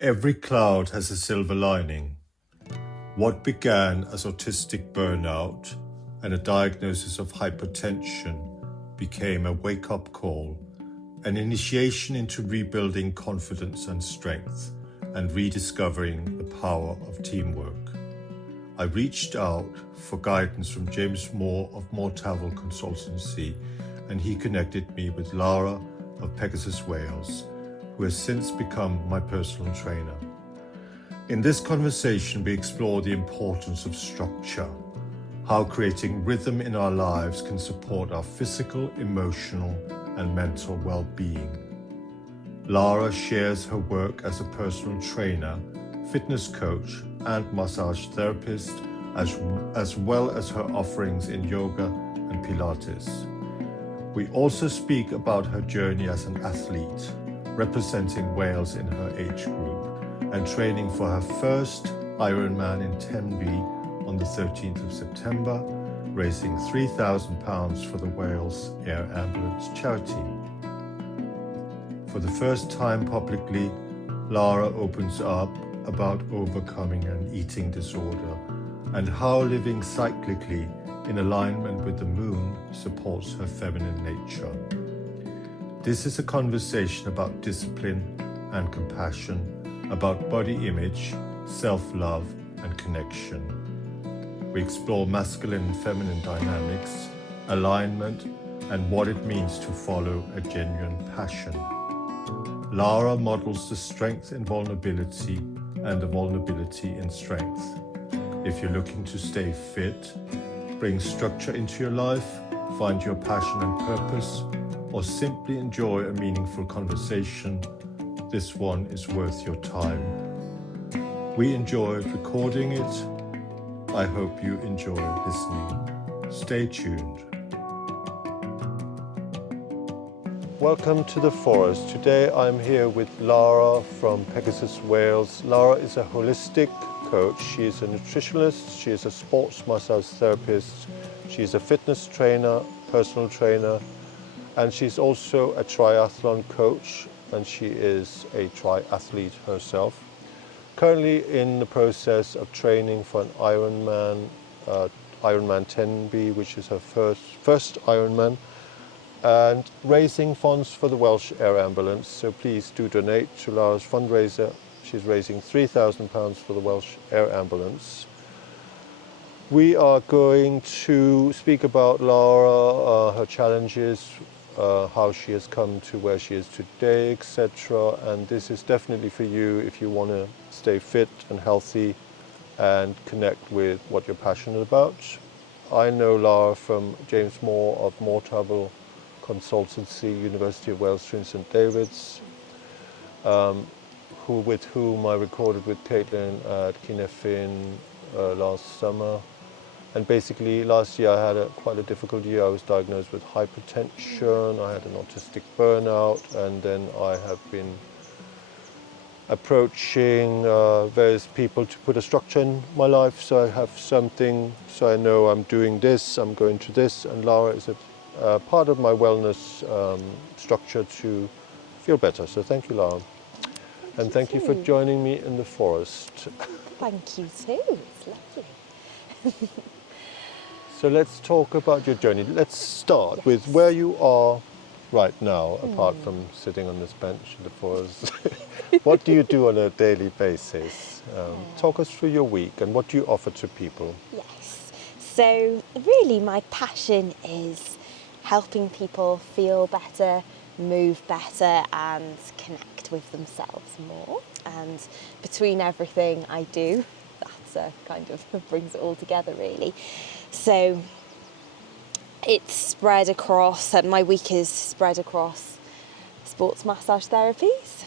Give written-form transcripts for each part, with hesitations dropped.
Every cloud has a silver lining. What began as autistic burnout and a diagnosis of hypertension became a wake-up call, an initiation into rebuilding confidence and strength, and rediscovering the power of teamwork. I reached out for guidance from James Moore of Tawel Consultancy, and he connected me with Lara of Pegasus Wales, who has since become my personal trainer. In this conversation, we explore the importance of structure, how creating rhythm in our lives can support our physical, emotional, and mental well-being. Lara shares her work as a personal trainer, fitness coach, and massage therapist, as well as her offerings in yoga and Pilates. We also speak about her journey as an athlete, representing Wales in her age group, and training for her first Ironman in Tenby on the 13th of September, raising £3,000 for the Wales Air Ambulance charity. For the first time publicly, Lara opens up about overcoming an eating disorder and how living cyclically in alignment with the moon supports her feminine nature. This is a conversation about discipline and compassion, about body image, self-love, and connection. We explore masculine and feminine dynamics, alignment, and what it means to follow a genuine passion. Lara models the strength in vulnerability and the vulnerability in strength. If you're looking to stay fit, bring structure into your life, find your passion and purpose, or simply enjoy a meaningful conversation, this one is worth your time. We enjoyed recording it. I hope you enjoy listening. Stay tuned. Welcome to the forest. Today I'm here with Lara from Pegasus Wales. Lara is a holistic coach. She is a nutritionist. She is a sports massage therapist. She is a fitness trainer, personal trainer, and she's also a triathlon coach, and she is a triathlete herself. Currently in the process of training for an Ironman, Ironman Tenby, which is her first Ironman, and raising funds for the Welsh Air Ambulance. So please do donate to Lara's fundraiser. She's raising £3,000 for the Welsh Air Ambulance. We are going to speak about Lara, her challenges, how she has come to where she is today, etc. And this is definitely for you if you want to stay fit and healthy and connect with what you're passionate about. I know Lara from James Moore of Tawel Consultancy, University of Wales Trinity Saint David's, with whom I recorded with Caitlin at Cynefin last summer. And basically last year I had quite a difficult year. I was diagnosed with hypertension, I had an autistic burnout, and then I have been approaching various people to put a structure in my life, so I have something, so I know I'm doing this, I'm going to this, and Lara is a part of my wellness structure to feel better. So thank you, Lara. And thank you for joining me in the forest. Thank you too, it's lovely. So let's talk about your journey. Let's start with where you are right now, apart from sitting on this bench in the forest. What do you do on a daily basis? Talk us through your week and what do you offer to people? Yes, so really my passion is helping people feel better, move better and connect with themselves more. And between everything I do, that's kind of brings it all together really. So it's spread across, my week is spread across sports massage therapies,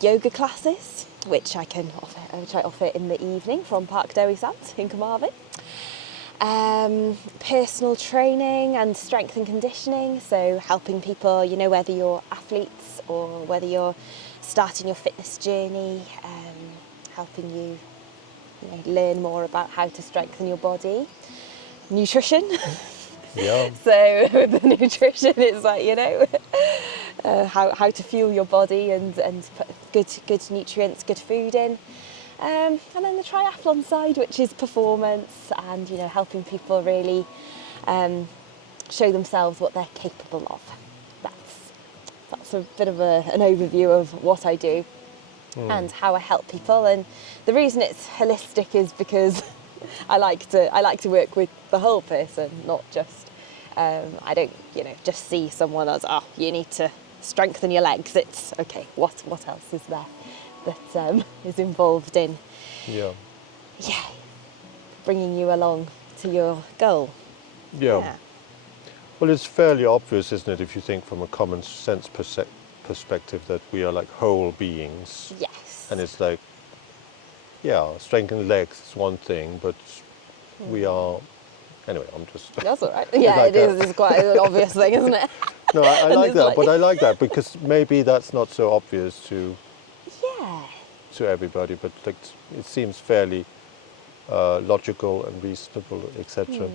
yoga classes, which I offer in the evening from Park Dewi Sant in Carmarthen. Personal training and strength and conditioning, so helping people, you know, whether you're athletes or whether you're starting your fitness journey, helping you, learn more about how to strengthen your body. Nutrition. Yeah. So the nutrition is like, how to fuel your body and put good nutrients, good food in. And then the triathlon side, which is performance and, you know, helping people really show themselves what they're capable of. That's a bit of an overview of what I do and how I help people. And the reason it's holistic is because I like to work with the whole person, not just I don't, you know, just see someone as, oh, you need to strengthen your legs. It's okay. What else is there that is involved in bringing you along to your goal? Yeah. Well, it's fairly obvious, isn't it, if you think from a common sense perspective, that we are like whole beings. Yes. And it's like, strengthening legs is one thing, but we are. Anyway, I'm just. That's all right. Yeah, like it's quite an obvious thing, isn't it? No, I like that, but I like that because maybe that's not so obvious to everybody, but like, it seems fairly logical and reasonable, etc.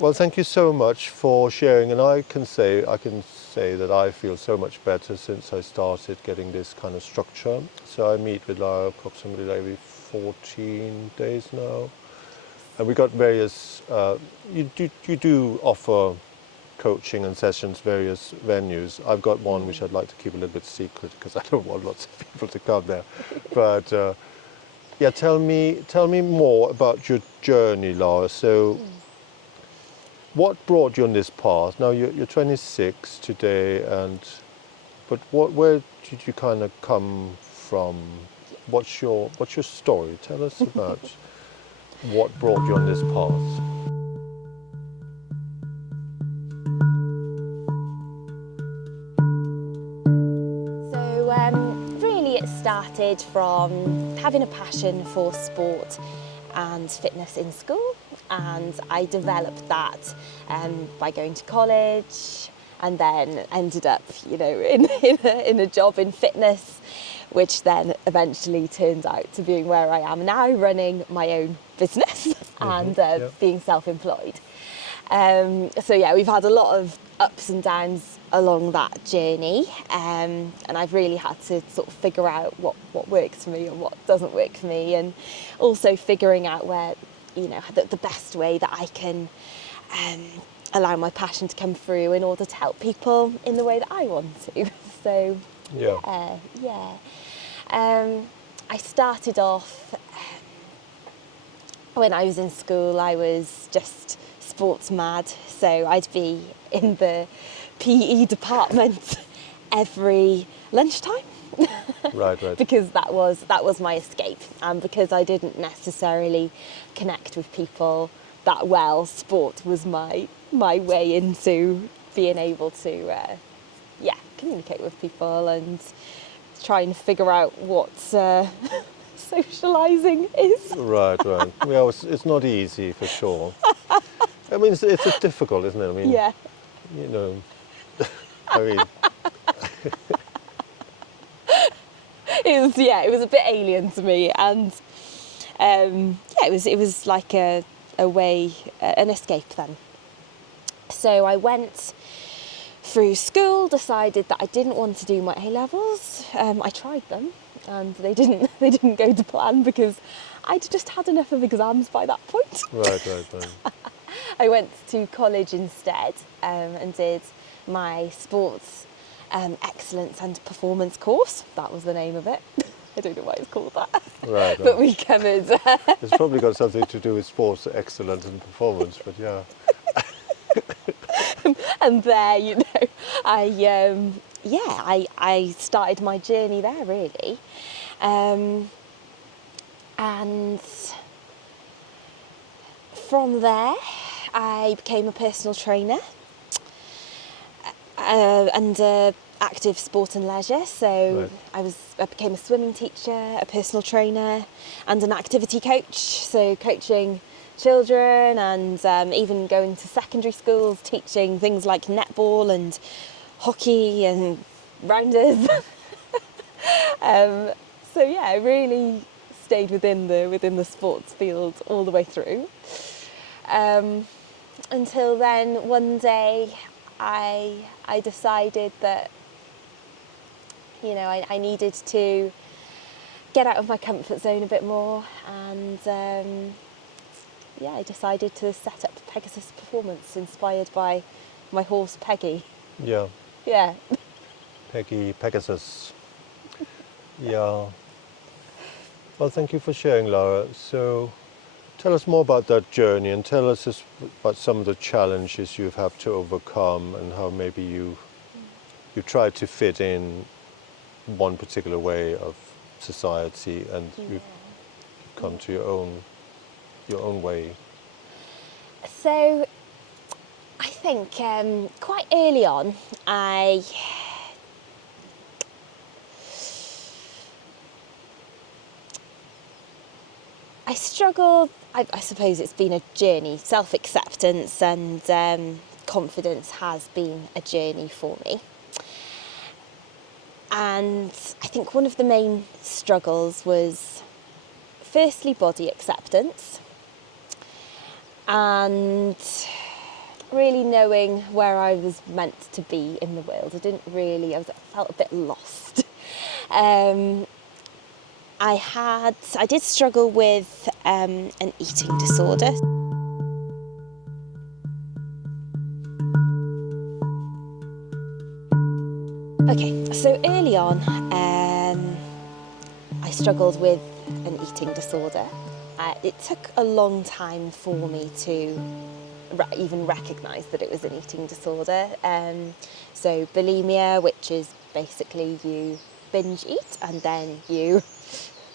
Well, thank you so much for sharing, and I can say that I feel so much better since I started getting this kind of structure. So I meet with Lara approximately every 14 days now. And we got various, you do offer coaching and sessions, various venues. I've got one which I'd like to keep a little bit secret because I don't want lots of people to come there. But tell me more about your journey, Lara. So what brought you on this path? Now you're 26 today, but where did you kind of come from? What's your story? Tell us about what brought you on this path. So really it started from having a passion for sport and fitness in school, and I developed that by going to college, and then ended up, you know, in a job in fitness, which then eventually turned out to being where I am now, running my own business and being self-employed. So we've had a lot of ups and downs along that journey, and I've really had to sort of figure out what works for me and what doesn't work for me, and also figuring out where, you know, the best way that I can allow my passion to come through in order to help people in the way that I want to. So I started off when I was in school. I was just sports mad, so I'd be in the PE department every lunchtime. Right. Because that was my escape, and because I didn't necessarily connect with people that well, sport was my way into being able to communicate with people and try and figure out what socialising is. Right. Yeah, it's not easy for sure. I mean, it's difficult, isn't it? I mean, you know, I mean. It was a bit alien to me, and it was like a way, an escape then. So I went through school, decided that I didn't want to do my A-levels. I tried them, and they didn't go to plan because I'd just had enough of exams by that point. Right. I went to college instead and did my sports excellence and performance course. That was the name of it. I don't know why it's called that. Right. But we covered. It's probably got something to do with sports excellence and performance, but yeah. And there, you know, I started my journey there really, and from there I became a personal trainer and active sport and leisure. So right. I became a swimming teacher, a personal trainer, and an activity coach. So coaching children and even going to secondary schools, teaching things like netball and hockey and rounders. So yeah, I really stayed within the sports field all the way through. Until then, one day I decided that, you know, I needed to get out of my comfort zone a bit more, and I decided to set up Pegasus Performance, inspired by my horse Peggy. Yeah. Yeah. Pegasus. Yeah. Well, thank you for sharing, Lara. So tell us more about that journey, and tell us about some of the challenges you've had to overcome, and how maybe you tried to fit in one particular way of society, and you've come to your own way. So I think quite early on, I struggled. I suppose it's been a journey. Self-acceptance and confidence has been a journey for me. And I think one of the main struggles was, firstly, body acceptance, and really knowing where I was meant to be in the world. I felt a bit lost. I did struggle with an eating disorder. Okay, so early on, I struggled with an eating disorder. It took a long time for me to even recognise that it was an eating disorder. So bulimia, which is basically you binge eat and then you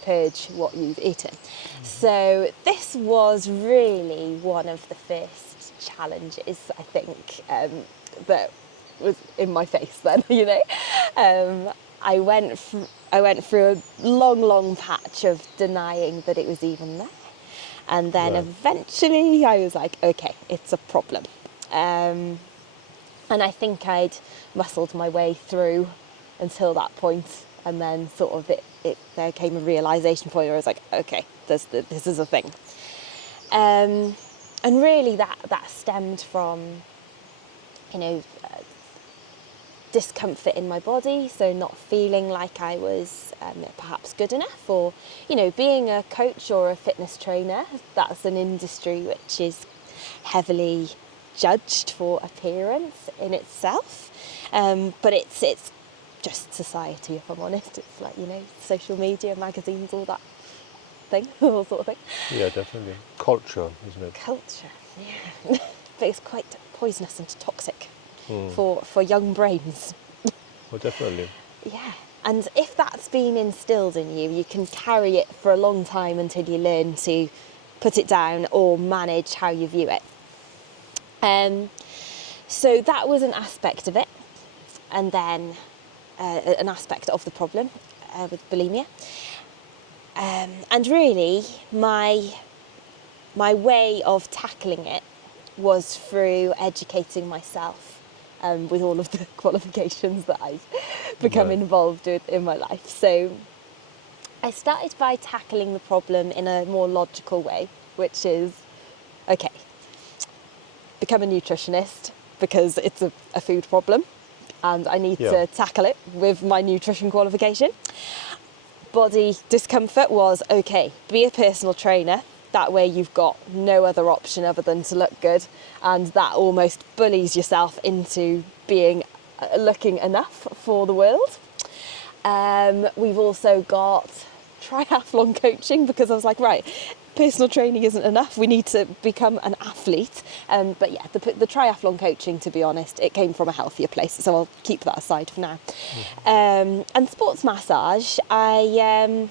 purge what you've eaten. So this was really one of the first challenges, I think, that was in my face then, you know. I went through a long patch of denying that it was even there. And then eventually I was like, okay, it's a problem. And I think I'd muscled my way through until that point, and then sort of there came a realisation point where I was like, okay, this is a thing. And really that stemmed from, you know, discomfort in my body, so not feeling like I was perhaps good enough, or, you know, being a coach or a fitness trainer, that's an industry which is heavily judged for appearance in itself, but it's just society, if I'm honest. It's like, you know, social media, magazines, all that thing, all sort of thing. Yeah, definitely. Culture, isn't it? Culture, yeah. But it's quite poisonous and toxic for young brains. Well, definitely. Yeah, and if that's been instilled in you, you can carry it for a long time until you learn to put it down or manage how you view it. So that was an aspect of it, and then an aspect of the problem with bulimia. And really, my way of tackling it was through educating myself with all of the qualifications that I've become involved with in my life. So I started by tackling the problem in a more logical way, which is, okay, become a nutritionist because it's a food problem and I need to tackle it with my nutrition qualification. Body discomfort was, okay, be a personal trainer. That way you've got no other option other than to look good, and that almost bullies yourself into being looking enough for the world. We've also got triathlon coaching, because I was like, right, personal training isn't enough, we need to become an athlete. But yeah, the triathlon coaching, to be honest, it came from a healthier place, so I'll keep that aside for now. And sports massage, I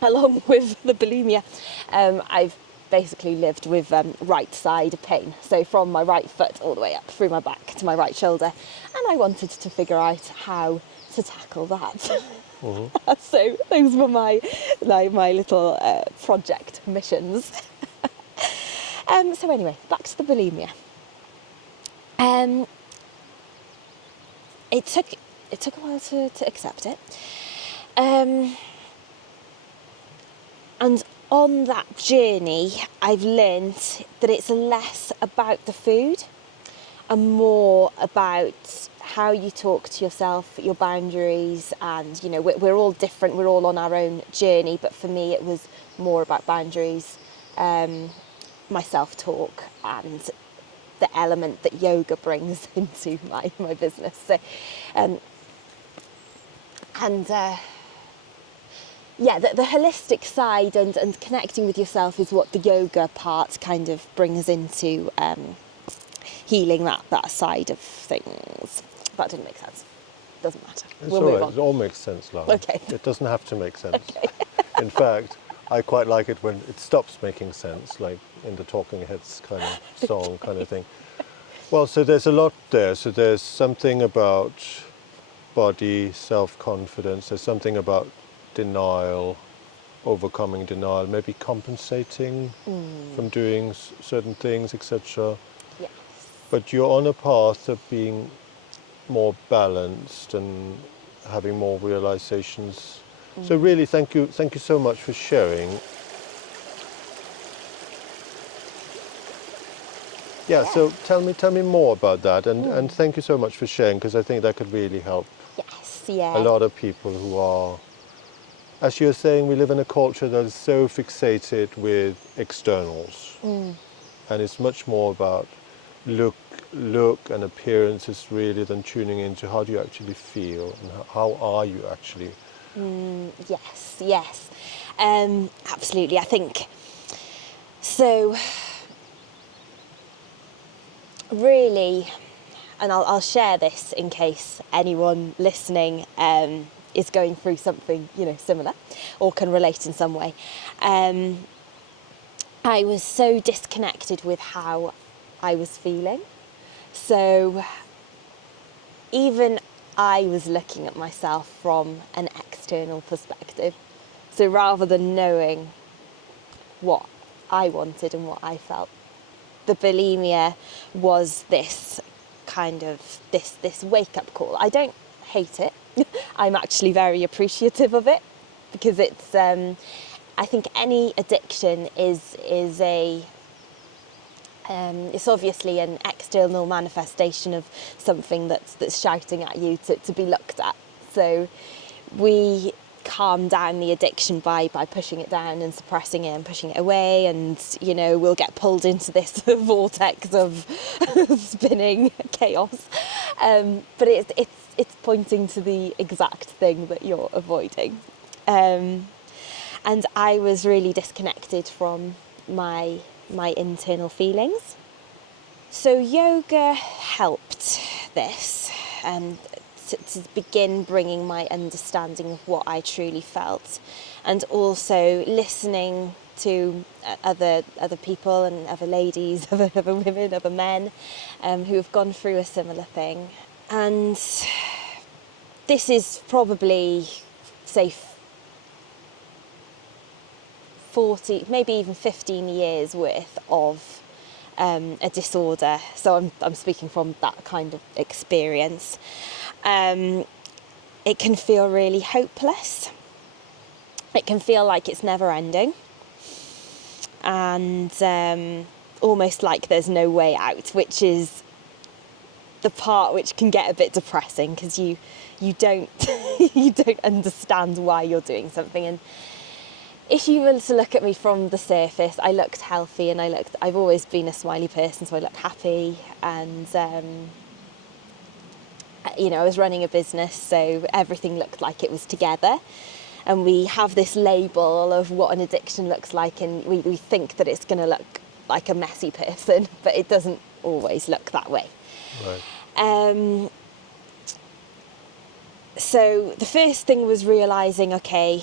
along with the bulimia, I've basically lived with right side pain, so from my right foot all the way up through my back to my right shoulder, and I wanted to figure out how to tackle that. So those were my little project missions. So anyway, back to the bulimia. It took a while to accept it. And on that journey, I've learnt that it's less about the food are more about how you talk to yourself, your boundaries, and you know, we're all different, we're all on our own journey, but for me it was more about boundaries, my self-talk, and the element that yoga brings into my business. So the holistic side and connecting with yourself is what the yoga part kind of brings into healing that side of things. That didn't make sense. Doesn't matter. We'll move on. It all makes sense, Lara. Okay. It doesn't have to make sense. Okay. In fact, I quite like it when it stops making sense, like in the Talking Heads kind of song kind of thing. Well, so there's a lot there. So there's something about body, self-confidence. There's something about denial, overcoming denial, maybe compensating from doing certain things, etc. Yes. But you're on a path of being more balanced and having more realizations. So really, thank you so much for sharing. Yeah. So tell me more about that, and thank you so much for sharing, because I think that could really help a lot of people who are, as you're saying, we live in a culture that is so fixated with externals, and it's much more about look and appearances really than tuning into how do you actually feel and how are you actually. Yes, absolutely. I think so. Really, and I'll share this in case anyone listening is going through something, you know, similar or can relate in some way. I was so disconnected with how I was feeling. So even I was looking at myself from an external perspective. So rather than knowing what I wanted and what I felt, the bulimia was this kind of this wake-up call. I don't hate it. I'm actually very appreciative of it, because it's I think any addiction is a it's obviously an external manifestation of something that's shouting at you to be looked at. So we calm down the addiction by pushing it down and suppressing it and pushing it away, and you know, we'll get pulled into this vortex of spinning chaos, but it's pointing to the exact thing that you're avoiding, and I was really disconnected from my internal feelings. So yoga helped this, to begin bringing my understanding of what I truly felt, and also listening to other people and other ladies, other women, other men who have gone through a similar thing. And this is probably, say, 40, maybe even 15 years worth of a disorder. So I'm speaking from that kind of experience. It can feel really hopeless. It can feel like it's never ending, and almost like there's no way out, which is the part which can get a bit depressing, because you don't you don't understand why you're doing something. And if you were to look at me from the surface, I looked healthy, and I've always been a smiley person, so I looked happy, and you know, I was running a business, so everything looked like it was together. And we have this label of what an addiction looks like, and we think that it's going to look like a messy person, but it doesn't always look that way. Right. So the first thing was realising, okay,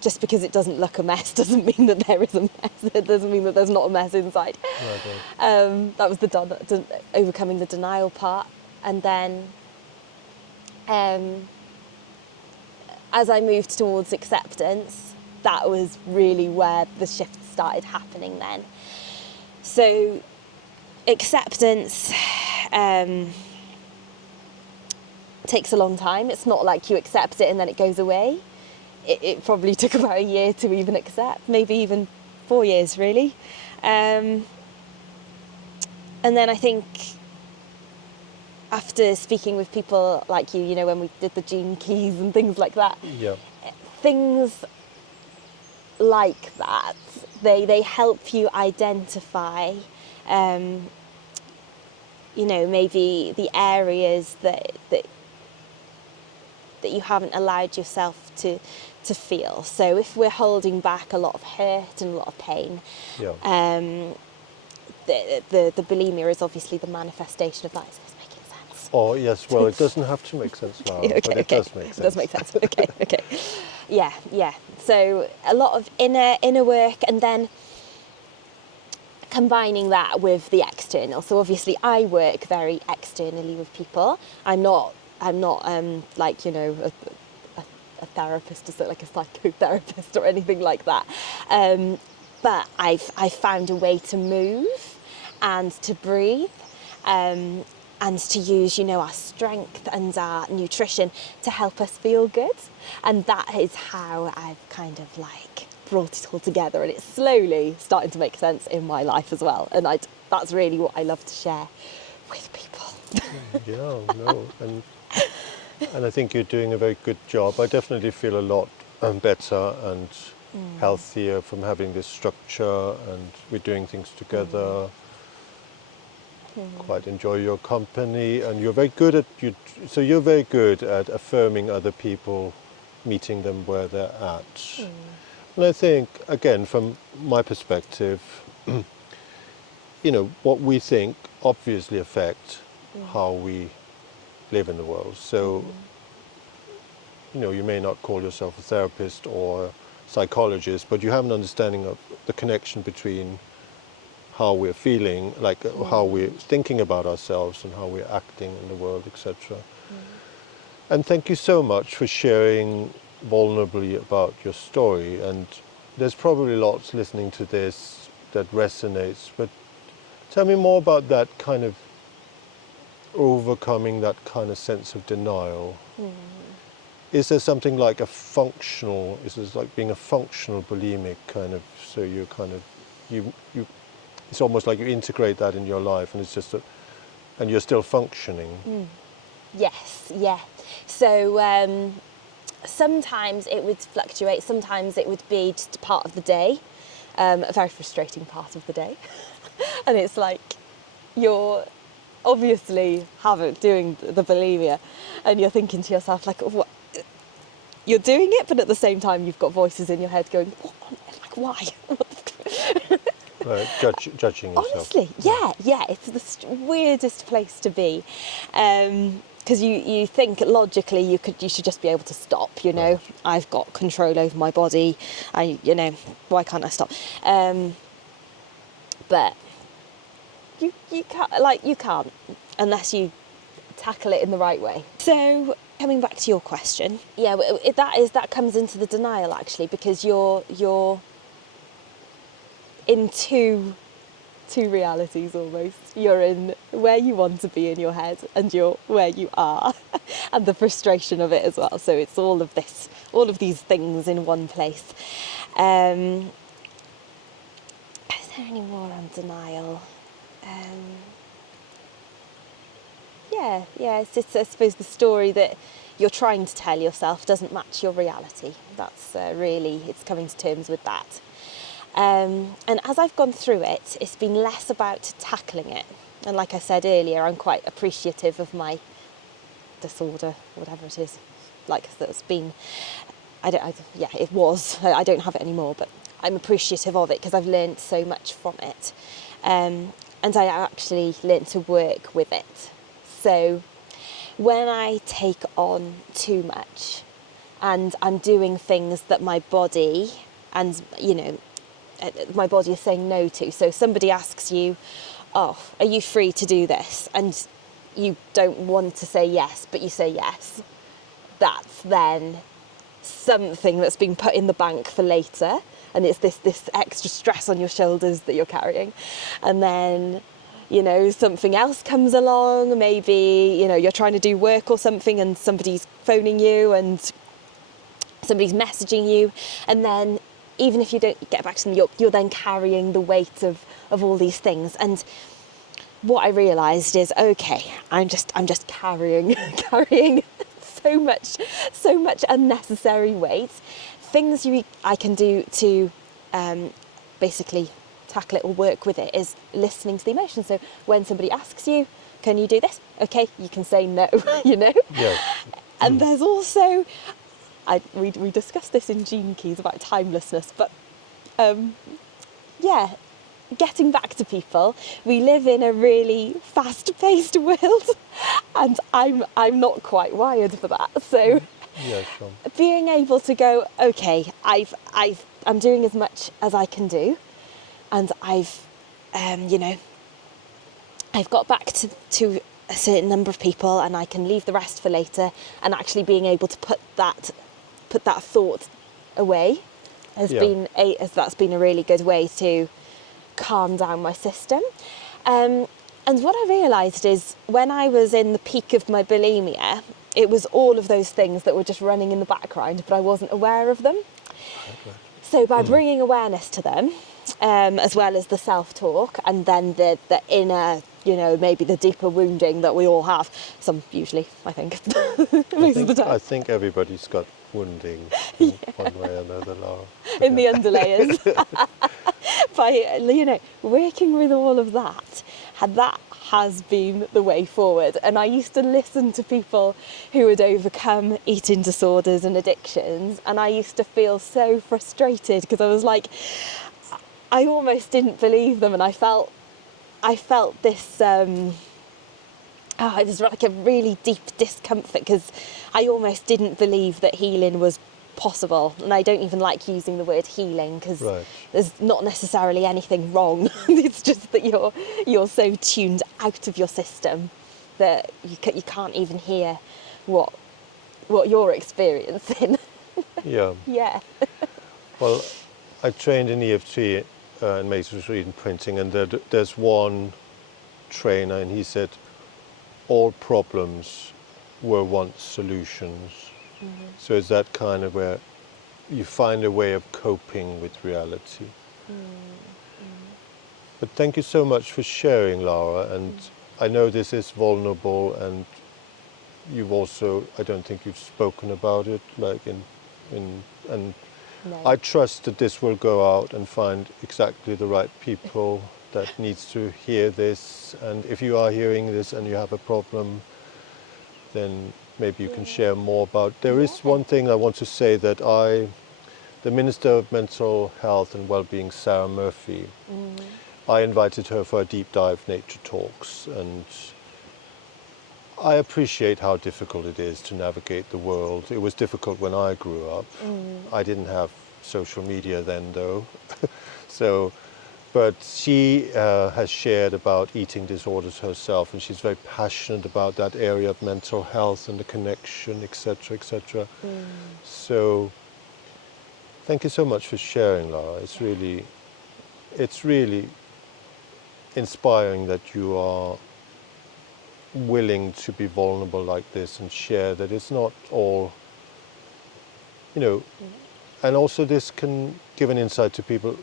just because it doesn't look a mess doesn't mean that there is a mess. It doesn't mean that there's not a mess inside. Right. That was the overcoming the denial part. And then as I moved towards acceptance, that was really where the shift started happening then. So acceptance takes a long time. It's not like you accept it and then it goes away. It probably took about a year to even accept, maybe even 4 years really. And then I think after speaking with people like you, when we did the gene keys and things like that, things like that, they help you identify, maybe the areas that you haven't allowed yourself to feel. So if we're holding back a lot of hurt and a lot of pain, the bulimia is obviously the manifestation of that. Is this making sense? Oh yes, well it doesn't have to make sense, Lara, but it does make sense. It does make sense. Okay. Yeah. So a lot of inner work, and then combining that with the external. So obviously I work very externally with people. I'm not like, a therapist, like a psychotherapist or anything like that. But I've found a way to move and to breathe, and to use, our strength and our nutrition to help us feel good. And that is how I've kind of like brought it all together, and it's slowly starting to make sense in my life as well. And that's really what I love to share with people. And I think you're doing a very good job. I definitely feel a lot better and healthier from having this structure, and we're doing things together. Quite enjoy your company, and you're very good at affirming other people, meeting them where they're at. And I think, again, from my perspective, what we think obviously affect how we live in the world. So, you may not call yourself a therapist or psychologist, but you have an understanding of the connection between how we're feeling, like how we're thinking about ourselves and how we're acting in the world, etc. And thank you so much for sharing vulnerably about your story. And there's probably lots listening to this that resonates, but tell me more about that kind of overcoming that kind of sense of denial. Is there something like is this like being a functional bulimic kind of, so you're kind of, you it's almost like you integrate that in your life, and it's just and you're still functioning. Yes, yeah. So sometimes it would fluctuate, sometimes it would be just a part of the day, a very frustrating part of the day. And it's like, you're obviously doing the bulimia, and you're thinking to yourself, like, what? You're doing it, but at the same time you've got voices in your head going, what? Like, why? Judging yourself. Honestly, yeah, it's the weirdest place to be, because you think logically you should just be able to stop. Right. I've got control over my body. Why can't I stop? But you can't unless you tackle it in the right way. So coming back to your question, that comes into the denial actually, because you're in two realities almost. You're in where you want to be in your head, and you're where you are, and the frustration of it as well. So it's all of these things in one place. Is there any more on denial? It's just, I suppose, the story that you're trying to tell yourself doesn't match your reality. That's really, it's coming to terms with that. And as I've gone through it, it's been less about tackling it. And like I said earlier, I'm quite appreciative of my disorder, whatever it is. Like that's been, it was. I don't have it anymore, but I'm appreciative of it because I've learned so much from it. And I actually learned to work with it. So when I take on too much and I'm doing things that my body and, my body is saying no to. So somebody asks you, are you free to do this? And you don't want to say yes, but you say yes. That's then something that's been put in the bank for later. And it's this extra stress on your shoulders that you're carrying. And then, something else comes along. Maybe, you're trying to do work or something and somebody's phoning you and somebody's messaging you. And then even if you don't get back to them, you're then carrying the weight of all these things. And what I realised is, okay, I'm just carrying so much unnecessary weight. Things I can do to basically tackle it or work with it is listening to the emotion. So when somebody asks you, can you do this? Okay, you can say no, you know? Yes. And there's also, we discussed this in Gene Keys about timelessness, but getting back to people, we live in a really fast-paced world, and I'm not quite wired for that. So Yeah, sure. being able to go, okay, I'm doing as much as I can do, and I've got back to a certain number of people, and I can leave the rest for later. And actually being able to put that thought away that's been a really good way to calm down my system. And what I realised is when I was in the peak of my bulimia, it was all of those things that were just running in the background, but I wasn't aware of them. Okay. So by bringing awareness to them, as well as the self-talk, and then the inner, maybe the deeper wounding that we all have, some usually, I think, most of the time. I think everybody's got wounding in one way or another, Lara. In the underlayers. By, working with all of that has been the way forward. And I used to listen to people who had overcome eating disorders and addictions, and I used to feel so frustrated because I was like, I almost didn't believe them, and I felt this it was like a really deep discomfort because I almost didn't believe that healing was possible. And I don't even like using the word healing because there's not necessarily anything wrong. It's just that you're so tuned out of your system that you can't even hear what you're experiencing. Yeah. Yeah. Well, I trained in EFT and matrix reading printing, and there's one trainer, and he said all problems were once solutions. Mm-hmm. So it's that kind of where you find a way of coping with reality. Mm-hmm. But thank you so much for sharing, Lara, and I know this is vulnerable, and you've also, I don't think you've spoken about it, like and no. I trust that this will go out and find exactly the right people that needs to hear this. And if you are hearing this and you have a problem, then maybe you can share more about. There is one thing I want to say, that the Minister of Mental Health and Wellbeing, Sarah Murphy, I invited her for a deep dive nature talks, and I appreciate how difficult it is to navigate the world. It was difficult when I grew up. I didn't have social media then, though. But she has shared about eating disorders herself, and she's very passionate about that area of mental health and the connection, etc., etc. So thank you so much for sharing, Lara. It's really inspiring that you are willing to be vulnerable like this and share that it's not all, and also this can give an insight to people,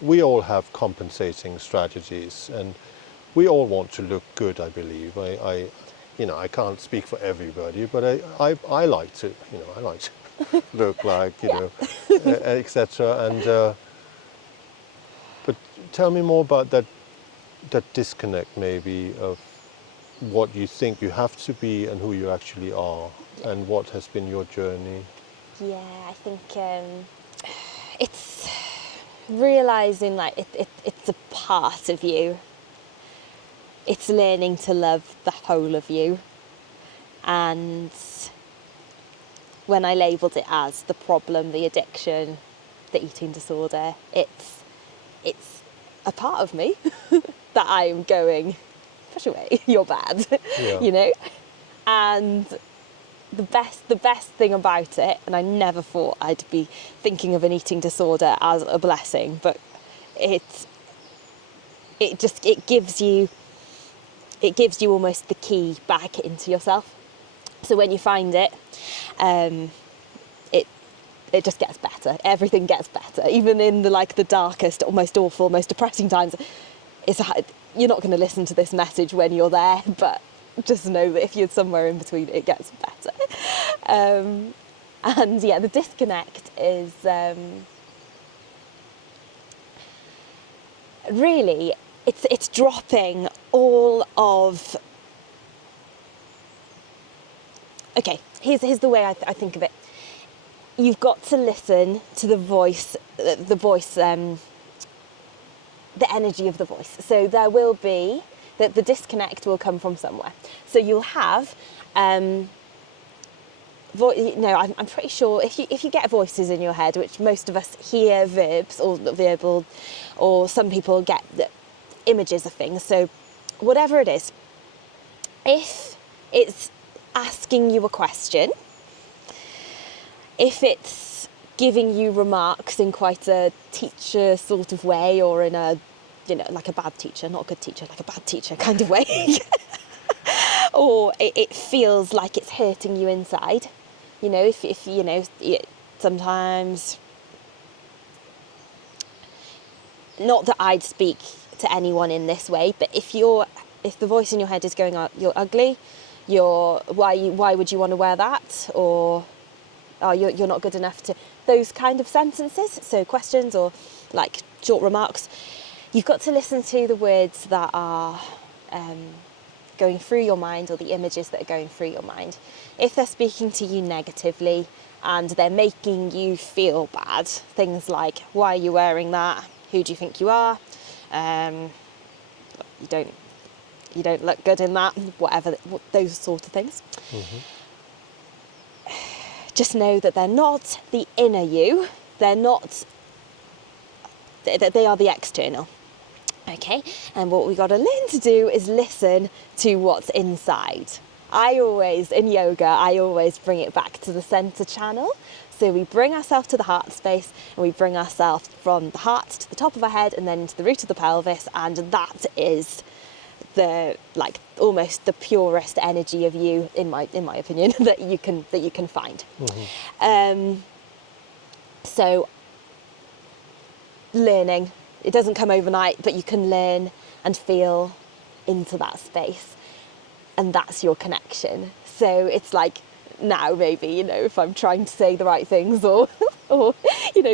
we all have compensating strategies, and we all want to look good, I believe. I can't speak for everybody, but I like to, look like, etc. And but tell me more about that disconnect maybe of what you think you have to be and who you actually are, and what has been your journey. Yeah, I think it's realising like it's a part of you. It's learning to love the whole of you. And when I labelled it as the problem, the addiction, the eating disorder, it's a part of me that I'm going, push away, you're bad, And the best thing about it, and I never thought I'd be thinking of an eating disorder as a blessing, but it gives you almost the key back into yourself. So when you find it, it just gets better. Everything gets better, even in the darkest, most awful, most depressing times. you're not going to listen to this message when you're there, but just know that if you're somewhere in between, it gets better. And yeah, the disconnect is really, it's dropping all of... Okay, here's the way I think of it. You've got to listen to the voice, the energy of the voice. So there will be, that the disconnect will come from somewhere. So you'll have, I'm pretty sure if you get voices in your head, which most of us hear verbs or verbal, or some people get the images of things. So whatever it is, if it's asking you a question, if it's giving you remarks in quite a teacher sort of way, or in a, like a bad teacher, not a good teacher, like a bad teacher kind of way, or it feels like it's hurting you inside, if sometimes, not that I'd speak to anyone in this way, but if the voice in your head is going, you're ugly, why would you want to wear that, or you're not good enough to, those kind of sentences, so questions or like short remarks, you've got to listen to the words that are going through your mind, or the images that are going through your mind. If they're speaking to you negatively and they're making you feel bad, things like, why are you wearing that, who do you think you are, you don't look good in that, whatever, those sort of things. Mm-hmm. Just know that they're not the inner you, they are the external. Okay, and what we got to learn to do is listen to what's inside. In yoga, I always bring it back to the center channel. So we bring ourselves to the heart space, and we bring ourselves from the heart to the top of our head, and then into the root of the pelvis, and that is almost the purest energy of you, in my opinion, that you can find. Mm-hmm. So learning, it doesn't come overnight, but you can learn and feel into that space, and that's your connection. So it's like, now maybe, if I'm trying to say the right things, or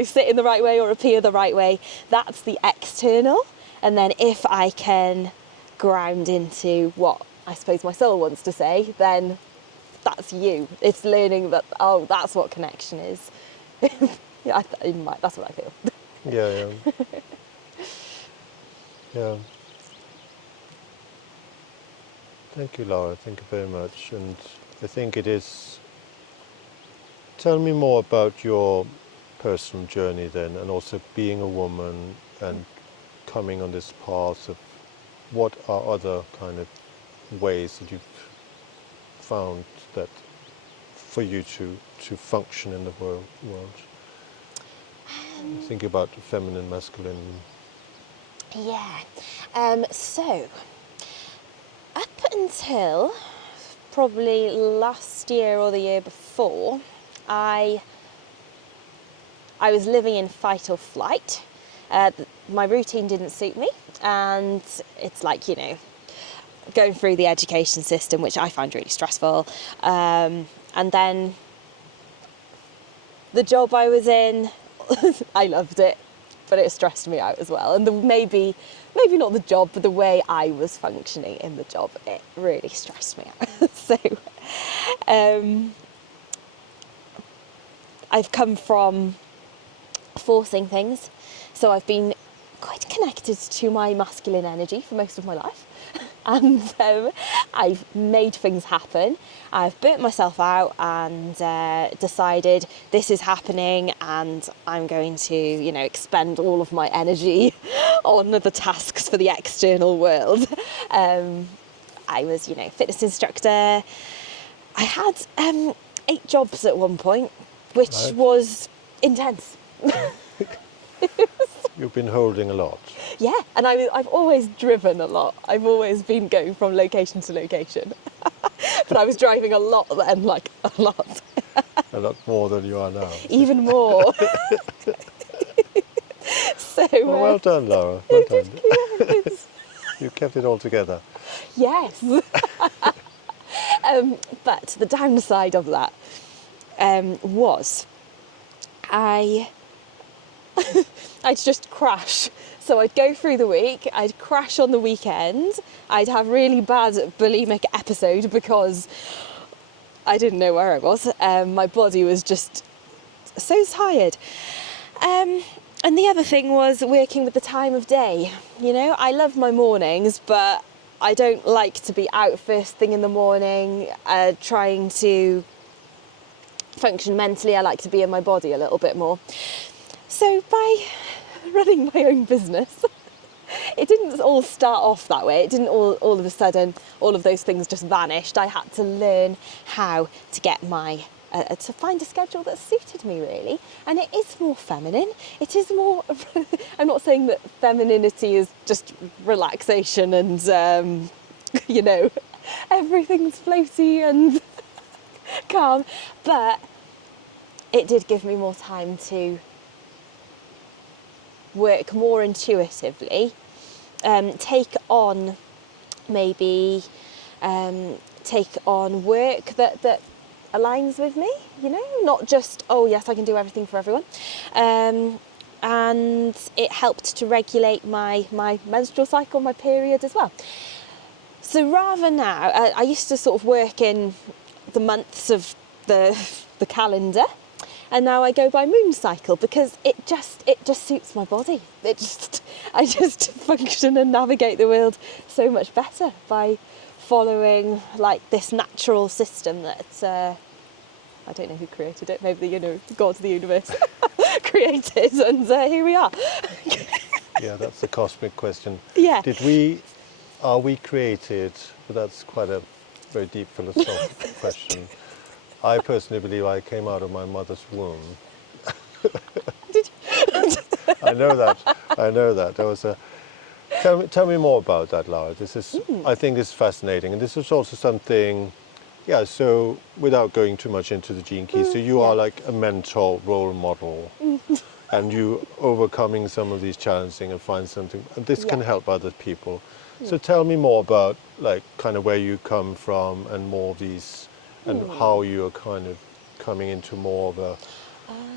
sit in the right way or appear the right way, that's the external. And then if I can ground into what I suppose my soul wants to say, then that's you. It's learning that, that's what connection is. That's what I feel. Yeah. Yeah. Thank you, Lara. Thank you very much. And I think it is... Tell me more about your personal journey then, and also being a woman and coming on this path of what are other kind of ways that you've found that for you to function in the world. Think about feminine, masculine. Yeah. So up until probably last year or the year before, I was living in fight or flight. My routine didn't suit me, and it's like, going through the education system, which I find really stressful, and then the job I was in, I loved it, but it stressed me out as well. And maybe not the job, but the way I was functioning in the job, it really stressed me out. So I've come from forcing things, so I've been quite connected to my masculine energy for most of my life, and I've made things happen. I've burnt myself out and decided this is happening, and I'm going to expend all of my energy on the tasks for the external world. I was fitness instructor. I had 8 jobs at one point, which was intense. You've been holding a lot. Yeah, and I've always driven a lot. I've always been going from location to location. But I was driving a lot then, a lot. A lot more than you are now. Even more. So, well done, Lara. Well done. You kept it all together. Yes. But the downside of that was I'd just crash. So I'd go through the week, I'd crash on the weekend, I'd have really bad bulimic episode because I didn't know where I was. My body was just so tired. And the other thing was working with the time of day. You know, I love my mornings, but I don't like to be out first thing in the morning, trying to function mentally. I like to be in my body a little bit more. So by running my own business, it didn't all start off that way. It didn't all of a sudden, all of those things just vanished. I had to learn how to get to find a schedule that suited me, really. And it is more feminine. It is more, I'm not saying that femininity is just relaxation and, you know, everything's floaty and calm, but it did give me more time to work more intuitively, take on work that aligns with me, you know, not just, oh yes, I can do everything for everyone. And it helped to regulate my menstrual cycle, my period as well. So rather now, I used to sort of work in the months of the calendar, and now I go by moon cycle because it just suits my body. I just function and navigate the world so much better by following like this natural system that I don't know who created it. Maybe God of the universe created, and here we are. Yeah, that's the cosmic question. Yeah. Are we created? But that's quite a very deep philosophical question. I personally believe I came out of my mother's womb. Did you? I know that. There was a. Tell me more about that, Lara. This is, I think this is fascinating, and this is also something. Yeah. So without going too much into the gene keys, so you are like a mentor, role model, and you overcoming some of these challenging and find something, and this can help other people. So tell me more about like kind of where you come from and more of these. And how you're kind of coming into more of a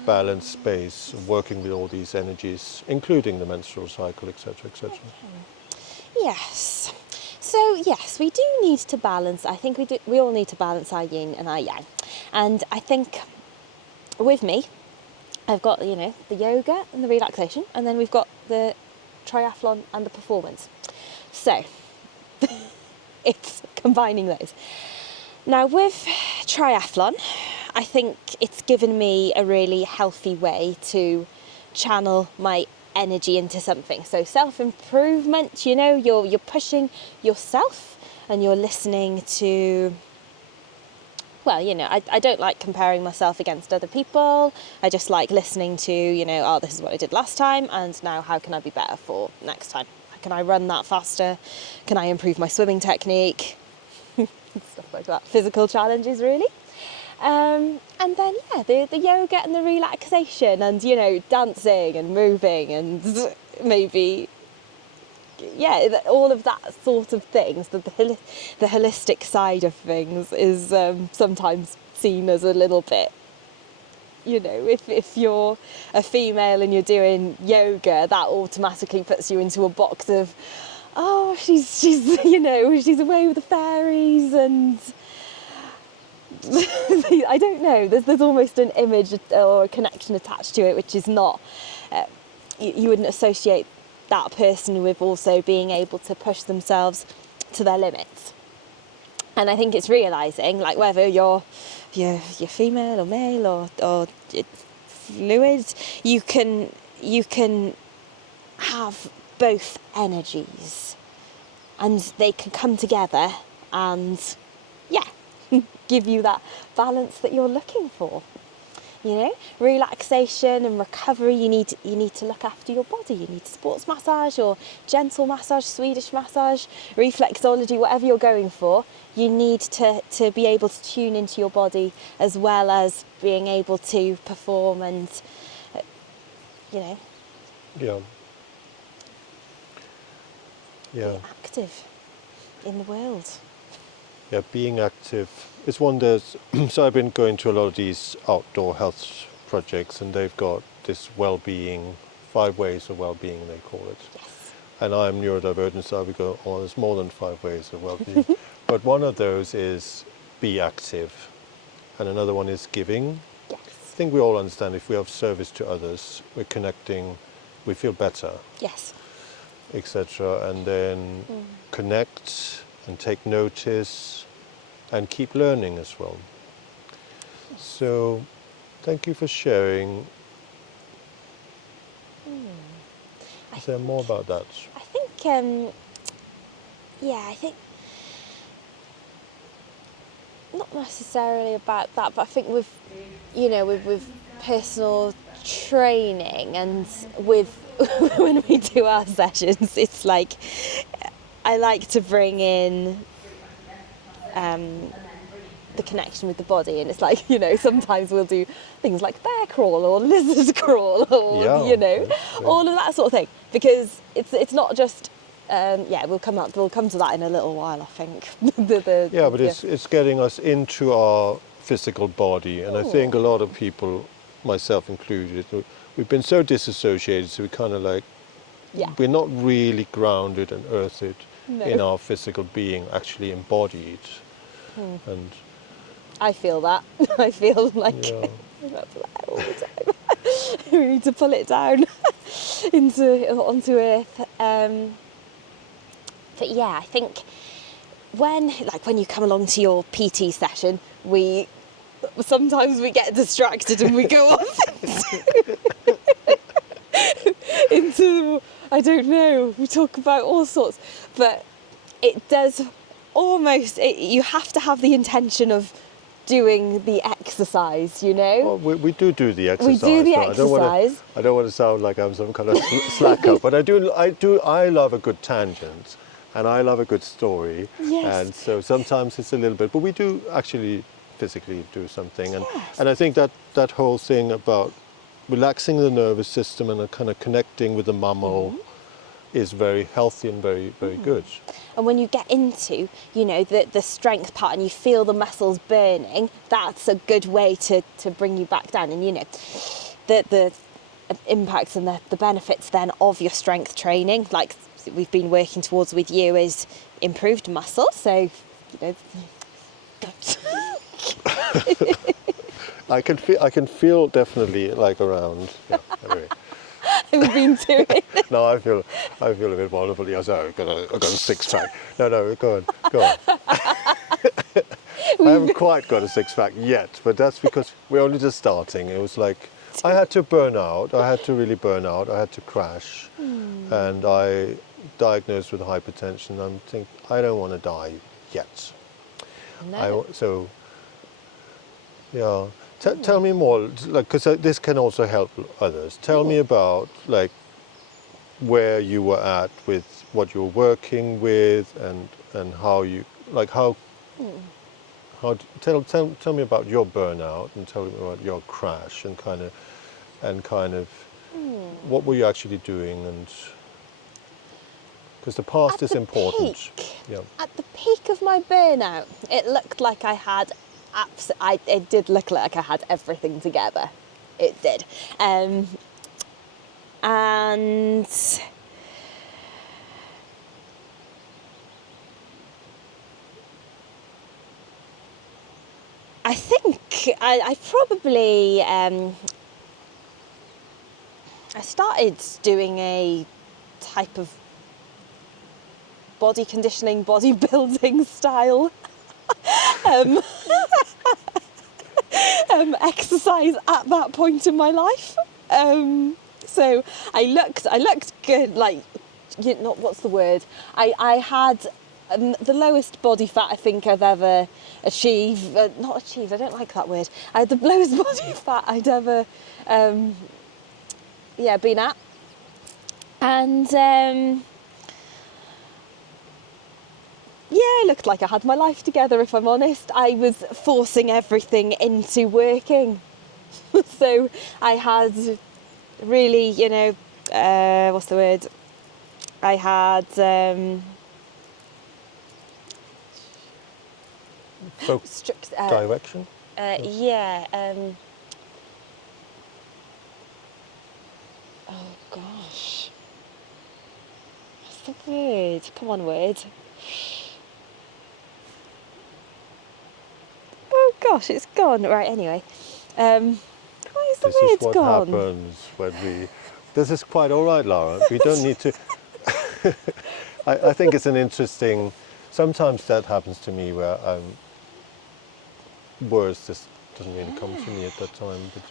balanced space, working with all these energies, including the menstrual cycle, etc., etc. Okay. Yes. So yes, we do need to balance. I think we all need to balance our yin and our yang. And I think with me, I've got, you know, the yoga and the relaxation, and then we've got the triathlon and the performance. So it's combining those. Now with triathlon, I think it's given me a really healthy way to channel my energy into something. So self-improvement, you know, you're pushing yourself and you're listening to, well, you know, I don't like comparing myself against other people. I just like listening to, you know, oh, this is what I did last time, and now how can I be better for next time? Can I run that faster? Can I improve my swimming technique? Stuff like that, physical challenges really. And then the yoga and the relaxation and, you know, dancing and moving and maybe all of that sort of things. The holistic side of things is sometimes seen as a little bit, you know, if you're a female and you're doing yoga, that automatically puts you into a box of, oh, she's you know, she's away with the fairies, and I don't know, there's almost an image or a connection attached to it, which is not, you wouldn't associate that person with also being able to push themselves to their limits. And I think it's realising, like, whether you're female or male or fluid, you can have both energies, and they can come together and give you that balance that you're looking for. You know, relaxation and recovery, you need to look after your body. You need sports massage or gentle massage, Swedish massage, reflexology, whatever you're going for. You need to be able to tune into your body as well as being able to perform and, you know. Yeah. Yeah. be active in the world. Yeah, being active is one there's so I've been going to a lot of these outdoor health projects, and they've got this well-being, 5 ways of well-being they call it. Yes. And I'm neurodivergent, so we go, oh, there's more than 5 ways of well-being. But one of those is be active, and another one is giving. Yes. I think we all understand if we have service to others, we're connecting, we feel better, Yes. etc. And then connect and take notice and keep learning as well. So thank you for sharing. Is there more about that? I think, I think not necessarily about that, but I think with personal training and with when we do our sessions, it's like I like to bring in the connection with the body, and it's like, sometimes we'll do things like bear crawl or lizard crawl or all of that sort of thing, because it's not just we'll come to that in a little while, I think. It's getting us into our physical body, and I think a lot of people, myself included, we've been so disassociated, so we kind of like we're not really grounded and earthed in our physical being, actually embodied. And I feel that. I feel like that's that all the time. We need to pull it down onto earth. But yeah, I think when you come along to your PT session, sometimes we get distracted and we go off into I don't know. We talk about all sorts, but it does almost. You have to have the intention of doing the exercise, Well, we do the exercise. We do the exercise. I don't want to sound like I'm some kind of slacker, but I love a good tangent, and I love a good story. Yes. And so sometimes it's a little bit, but we do actually physically do something, and I think that whole thing about relaxing the nervous system and kind of connecting with the mammal is very healthy and very, very good. And when you get into, the strength part and you feel the muscles burning, that's a good way to bring you back down. And, the impacts and the benefits then of your strength training, like we've been working towards with you, is improved muscle. So, I can feel definitely like around. Yeah, anyway. We've been doing. No, I feel a bit wonderful. Yes, I've got a 6-pack. No, go on. I haven't quite got a 6-pack yet, but that's because we're only just starting. It was like I had to burn out. I had to really burn out. I had to crash, and I diagnosed with hypertension. I'm thinking I don't want to die yet. No. Tell me more, because this can also help others. Tell me about where you were at with what you were working with, and how you tell me about your burnout, and tell me about your crash, and kind of what were you actually doing, and because the past is important. At the peak of my burnout, it looked like I had. It did look like I had everything together. It did. And I think I probably I started doing a type of body conditioning, bodybuilding style exercise at that point in my life. So I looked good, what's the word? I had the lowest body fat I think I've ever achieved. Not achieved, I don't like that word. I had the lowest body fat I'd ever been at. And it looked like I had my life together, if I'm honest. I was forcing everything into working. So I had really, what's the word? I had strict direction? yeah. Oh gosh, what's the word? Come on, word. Oh gosh, it's gone. Right, anyway. Why is the This is word what gone? happens when we... This is quite all right, Lara. We don't need to... I think it's an interesting... Sometimes that happens to me where words just doesn't really come to me at that time. But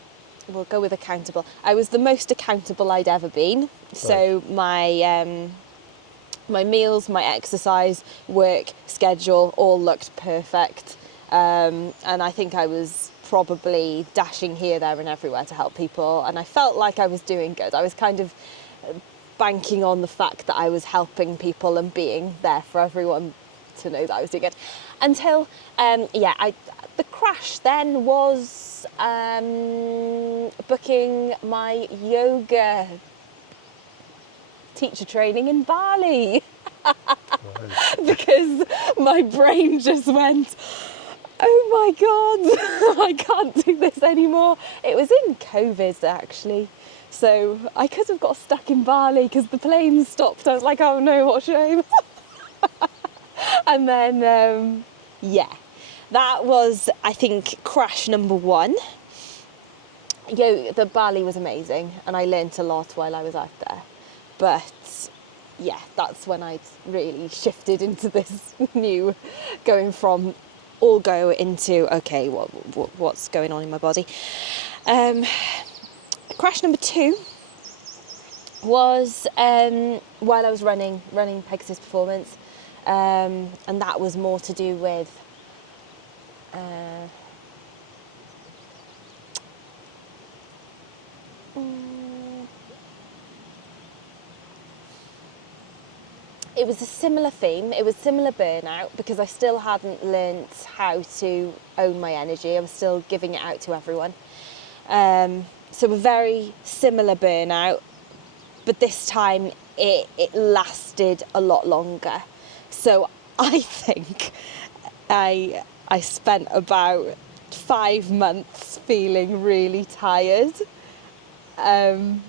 We'll go with accountable. I was the most accountable I'd ever been. So my my meals, my exercise, work schedule all looked perfect. And I think I was probably dashing here, there and everywhere to help people. And I felt like I was doing good. I was kind of banking on the fact that I was helping people and being there for everyone to know that I was doing good. Until, the crash then was booking my yoga teacher training in Bali. Because my brain just went, oh my God, I can't do this anymore. It was in COVID actually. So I could have got stuck in Bali because the plane stopped. I was like, oh no, what a shame. And then, that was, I think, crash number one. The Bali was amazing and I learnt a lot while I was out there. But yeah, that's when I really shifted into this new, going from all go into, okay, what's going on in my body. Crash number two was while I was running Pegasus Performance, and that was more to do with it was a similar theme, it was similar burnout, because I still hadn't learnt how to own my energy. I was still giving it out to everyone. So a very similar burnout, but this time it lasted a lot longer. So I think I spent about 5 months feeling really tired. And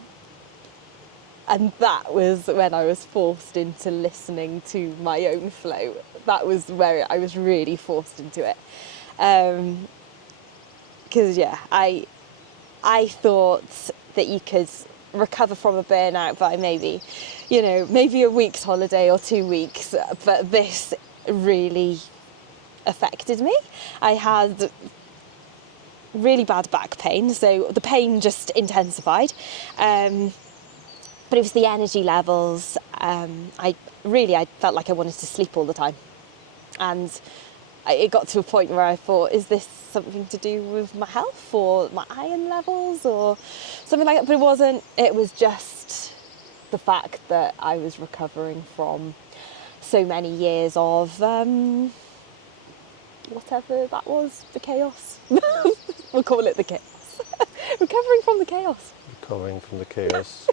that was when I was forced into listening to my own flow. That was where I was really forced into it. Because I thought that you could recover from a burnout by maybe a week's holiday or 2 weeks, but this really affected me. I had really bad back pain, so the pain just intensified. But it was the energy levels. I felt like I wanted to sleep all the time. And it got to a point where I thought, is this something to do with my health or my iron levels or something like that? But it wasn't. It was just the fact that I was recovering from so many years of whatever that was, the chaos. We'll call it the chaos. Recovering from the chaos. Recovering from the chaos.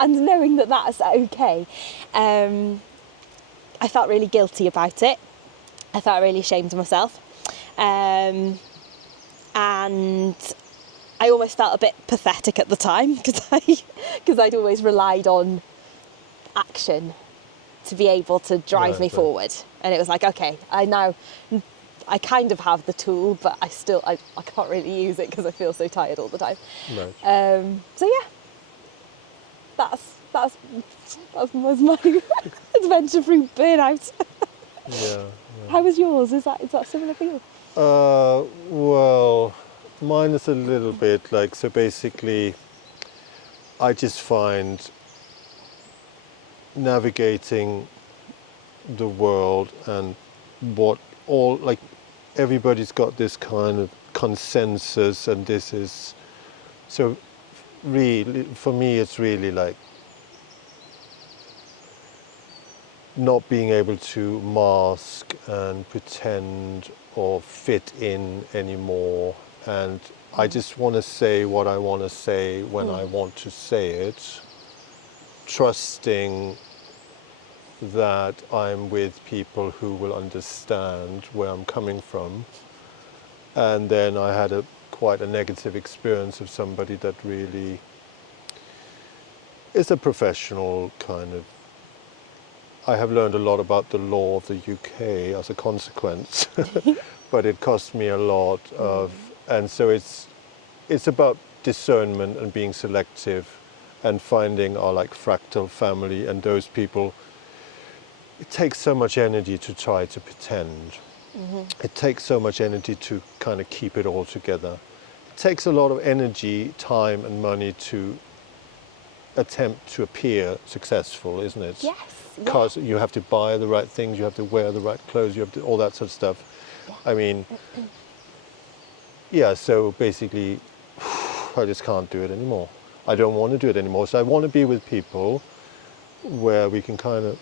And knowing that that's okay. I felt really guilty about it. I felt really ashamed of myself. And I almost felt a bit pathetic at the time because I'd always relied on action to be able to drive me forward. And it was like, okay, I kind of have the tool, but I can't really use it because I feel so tired all the time. Right. So yeah, that was my adventure through burnout. Yeah. How was yours? Is that similar for you? Well, mine is a little bit so basically I just find navigating the world and everybody's got this kind of consensus, and this is so really, for me, it's really not being able to mask and pretend or fit in anymore. And I just want to say what I want to say when I want to say it, trusting that I'm with people who will understand where I'm coming from. And then I had quite a negative experience of somebody that really is a professional kind of. I have learned a lot about the law of the UK as a consequence, but it cost me a lot of, and so it's about discernment and being selective and finding our like fractal family and those people. It takes so much energy to try to pretend. It takes so much energy to kind of keep it all together. It takes a lot of energy, time and money to attempt to appear successful, isn't it? Yes. Because you have to buy the right things, you have to wear the right clothes, you have to, all that sort of stuff. Yeah. I mean, yeah, so basically, I just can't do it anymore. I don't want to do it anymore. So I want to be with people where we can kind of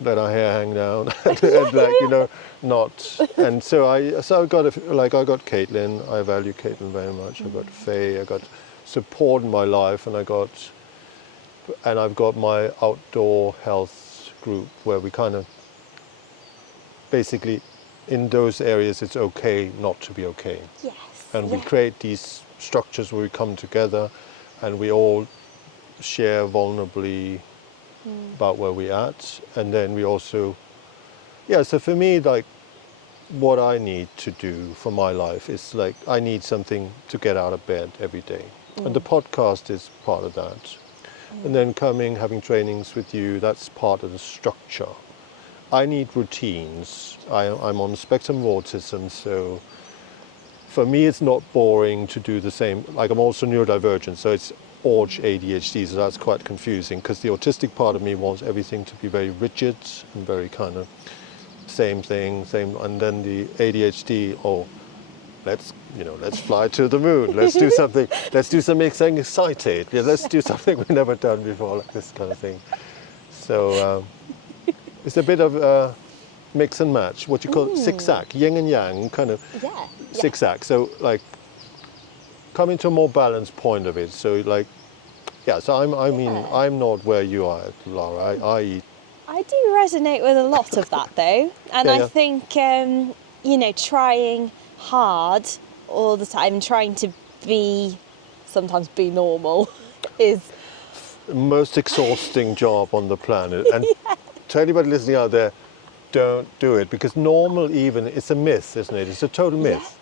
let our hair hang down and like, you know, not. And so I got I got Caitlin. I value Caitlin very much. I got Faye. I got support in my life, and I've got my outdoor health group where we kind of basically in those areas it's okay not to be okay. Yes. And we create these structures where we come together and we all share vulnerably about where we're at. And then we also, so for me, like what I need to do for my life is like I need something to get out of bed every day. And the podcast is part of that. And then having trainings with you, that's part of the structure. I need routines. I'm on the spectrum of autism, so for me it's not boring to do the same. Like I'm also neurodivergent, so it's ADHD, so that's quite confusing because the autistic part of me wants everything to be very rigid and very kind of same thing, and then the ADHD, let's fly to the moon. Let's do something. Let's do something exciting. Yeah, let's do something we've never done before, like this kind of thing. So it's a bit of mix and match. What you call zigzag, yin and yang, kind of zigzag. So like coming to a more balanced point of it. So like, So I'm not where you are, Lara. I do resonate with a lot of that though, and I think trying hard all the time, trying to sometimes be normal is the most exhausting job on the planet. And to anybody listening out there, don't do it, because normal even, it's a myth, isn't it? It's a total myth.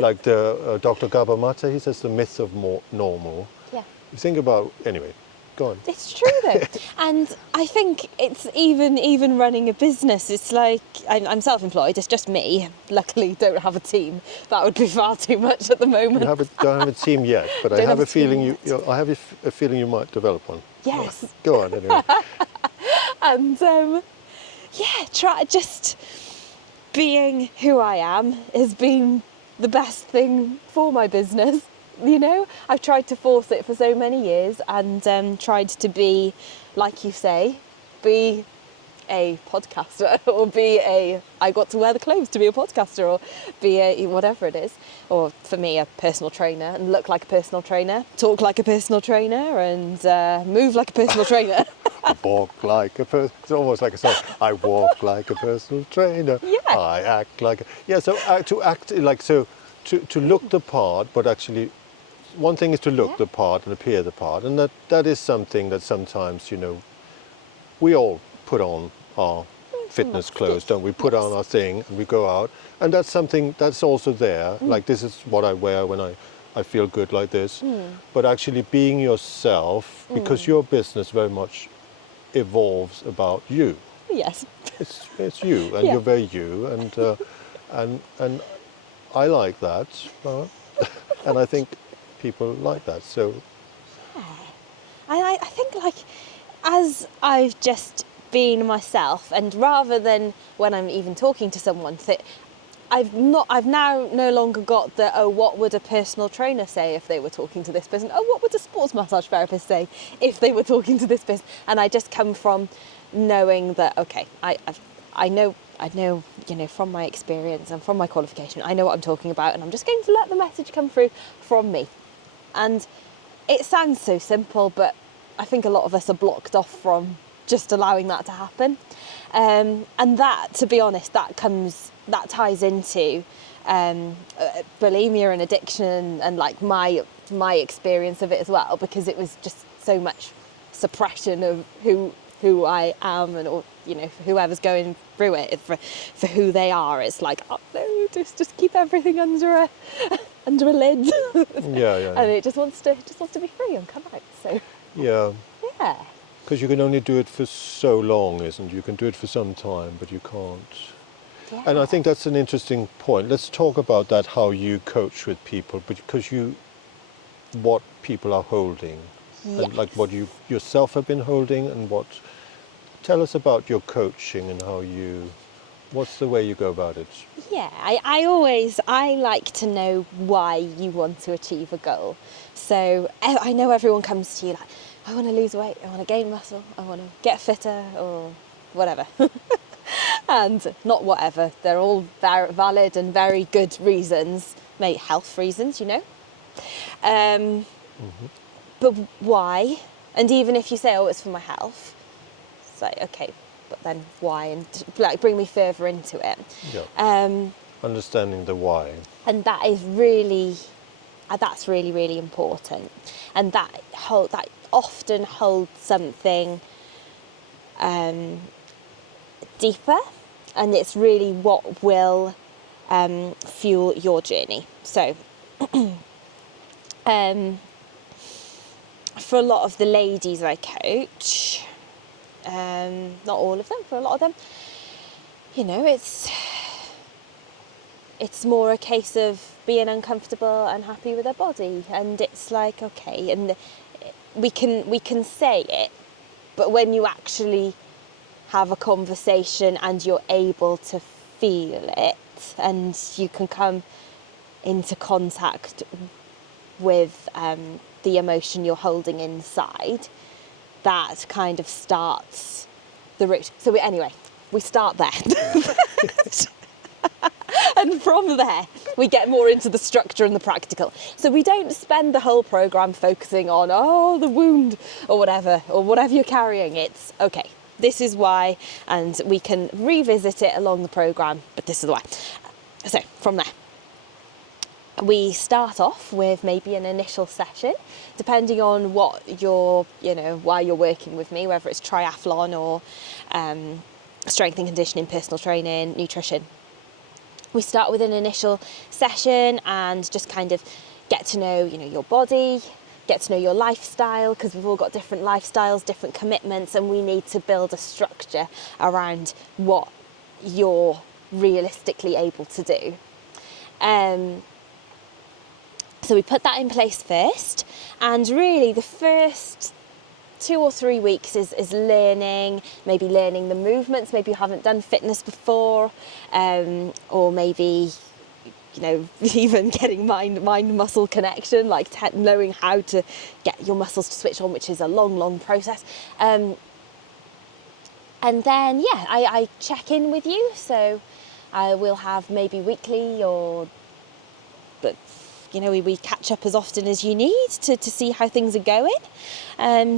Like the Dr. Gabor Mate, he says the myth of normal. Yeah. You think about, anyway, go on. It's true though. And I think it's even running a business, it's like, I'm self-employed, it's just me. Luckily don't have a team. That would be far too much at the moment. You don't have a team yet, but I have a feeling I have a feeling you might develop one. Yes. Go on anyway. And try just being who I am has been the best thing for my business. I've tried to force it for so many years and tried to be, like you say, be a podcaster or I got to wear the clothes to be a podcaster or be a whatever it is. Or for me, a personal trainer and look like a personal trainer, talk like a personal trainer and move like a personal trainer. Walk like a person. It's almost like a song. I walk like a personal trainer. Yeah. I act like so to act like so to look the part, but actually one thing is to look the part and appear the part, and that is something that sometimes we all put on our fitness clothes, don't we? Put on our thing and we go out, and that's something that's also there. Like this is what I wear when I feel good like this. But actually being yourself, because your business very much evolves about you. Yes. It's you, and you're very you, and I like that, and I think people like that. So I think like as I've just been myself, and rather than when I'm even talking to someone, I've now no longer got the what would a personal trainer say if they were talking to this person? What would a sports massage therapist say if they were talking to this person? And I just come from knowing that I know from my experience and from my qualification, I know what I'm talking about, and I'm just going to let the message come through from me. And it sounds so simple, but I think a lot of us are blocked off from just allowing that to happen. And that, to be honest, that ties into bulimia and addiction and like my experience of it as well, because it was just so much suppression of who I am, and, or, you know, for whoever's going through it, for who they are. It's like, oh no, just keep everything under a lid. Yeah. And it just wants to be free and come out. So Yeah. yeah. Because you can only do it for so long, isn't it? You can do it for some time, but you can't. Yeah. And I think that's an interesting point. Let's talk about that, how you coach with people, because what people are holding, Yes. and like what you yourself have been holding, and tell us about your coaching and what's the way you go about it? Yeah, I like to know why you want to achieve a goal. So I know everyone comes to you like, I want to lose weight, I want to gain muscle, I want to get fitter, or whatever. And not whatever, they're all very valid and very good reasons, maybe health reasons, you know. But why? And even if you say, oh, it's for my health, it's like, okay, but then why? And like, bring me further into it. Yeah. Understanding the why. And that is really, that's really, really important. And that often holds something deeper, and it's really what will fuel your journey. So for a lot of the ladies I coach, not all of them, for a lot of them, you know, it's more a case of being uncomfortable and happy with their body, and it's like, okay, and we can say it, but when you actually have a conversation and you're able to feel it, and you can come into contact with the emotion you're holding inside, that kind of starts the route. So we start there. And from there, we get more into the structure and the practical. So we don't spend the whole programme focusing on, the wound or whatever you're carrying. It's, okay, this is why, and we can revisit it along the programme, but this is the why. So from there, we start off with maybe an initial session, depending on what why you're working with me, whether it's triathlon or strength and conditioning, personal training, nutrition. We start with an initial session and just kind of get to know, your body, get to know your lifestyle, because we've all got different lifestyles, different commitments, and we need to build a structure around what you're realistically able to do. So we put that in place first, and really the first 2 or 3 weeks is learning the movements. Maybe you haven't done fitness before, or maybe, even getting mind-muscle connection, like knowing how to get your muscles to switch on, which is a long process. And then, I check in with you. So I will have maybe weekly but we catch up as often as you need to see how things are going,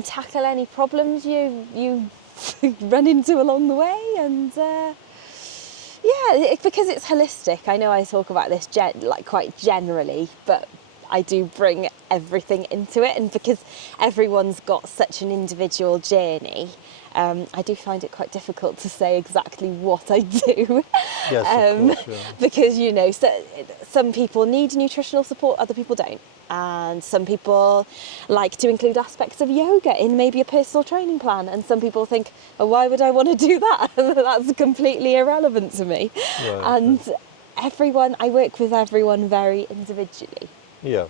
tackle any problems you run into along the way, and because it's holistic. I know I talk about this quite generally, but I do bring everything into it, and because everyone's got such an individual journey, I do find it quite difficult to say exactly what I do. Yes, of course, yeah. Because, some people need nutritional support, other people don't. And some people like to include aspects of yoga in maybe a personal training plan. And some people think, oh, why would I want to do that? That's completely irrelevant to me. Right, and I work with everyone very individually. Yeah.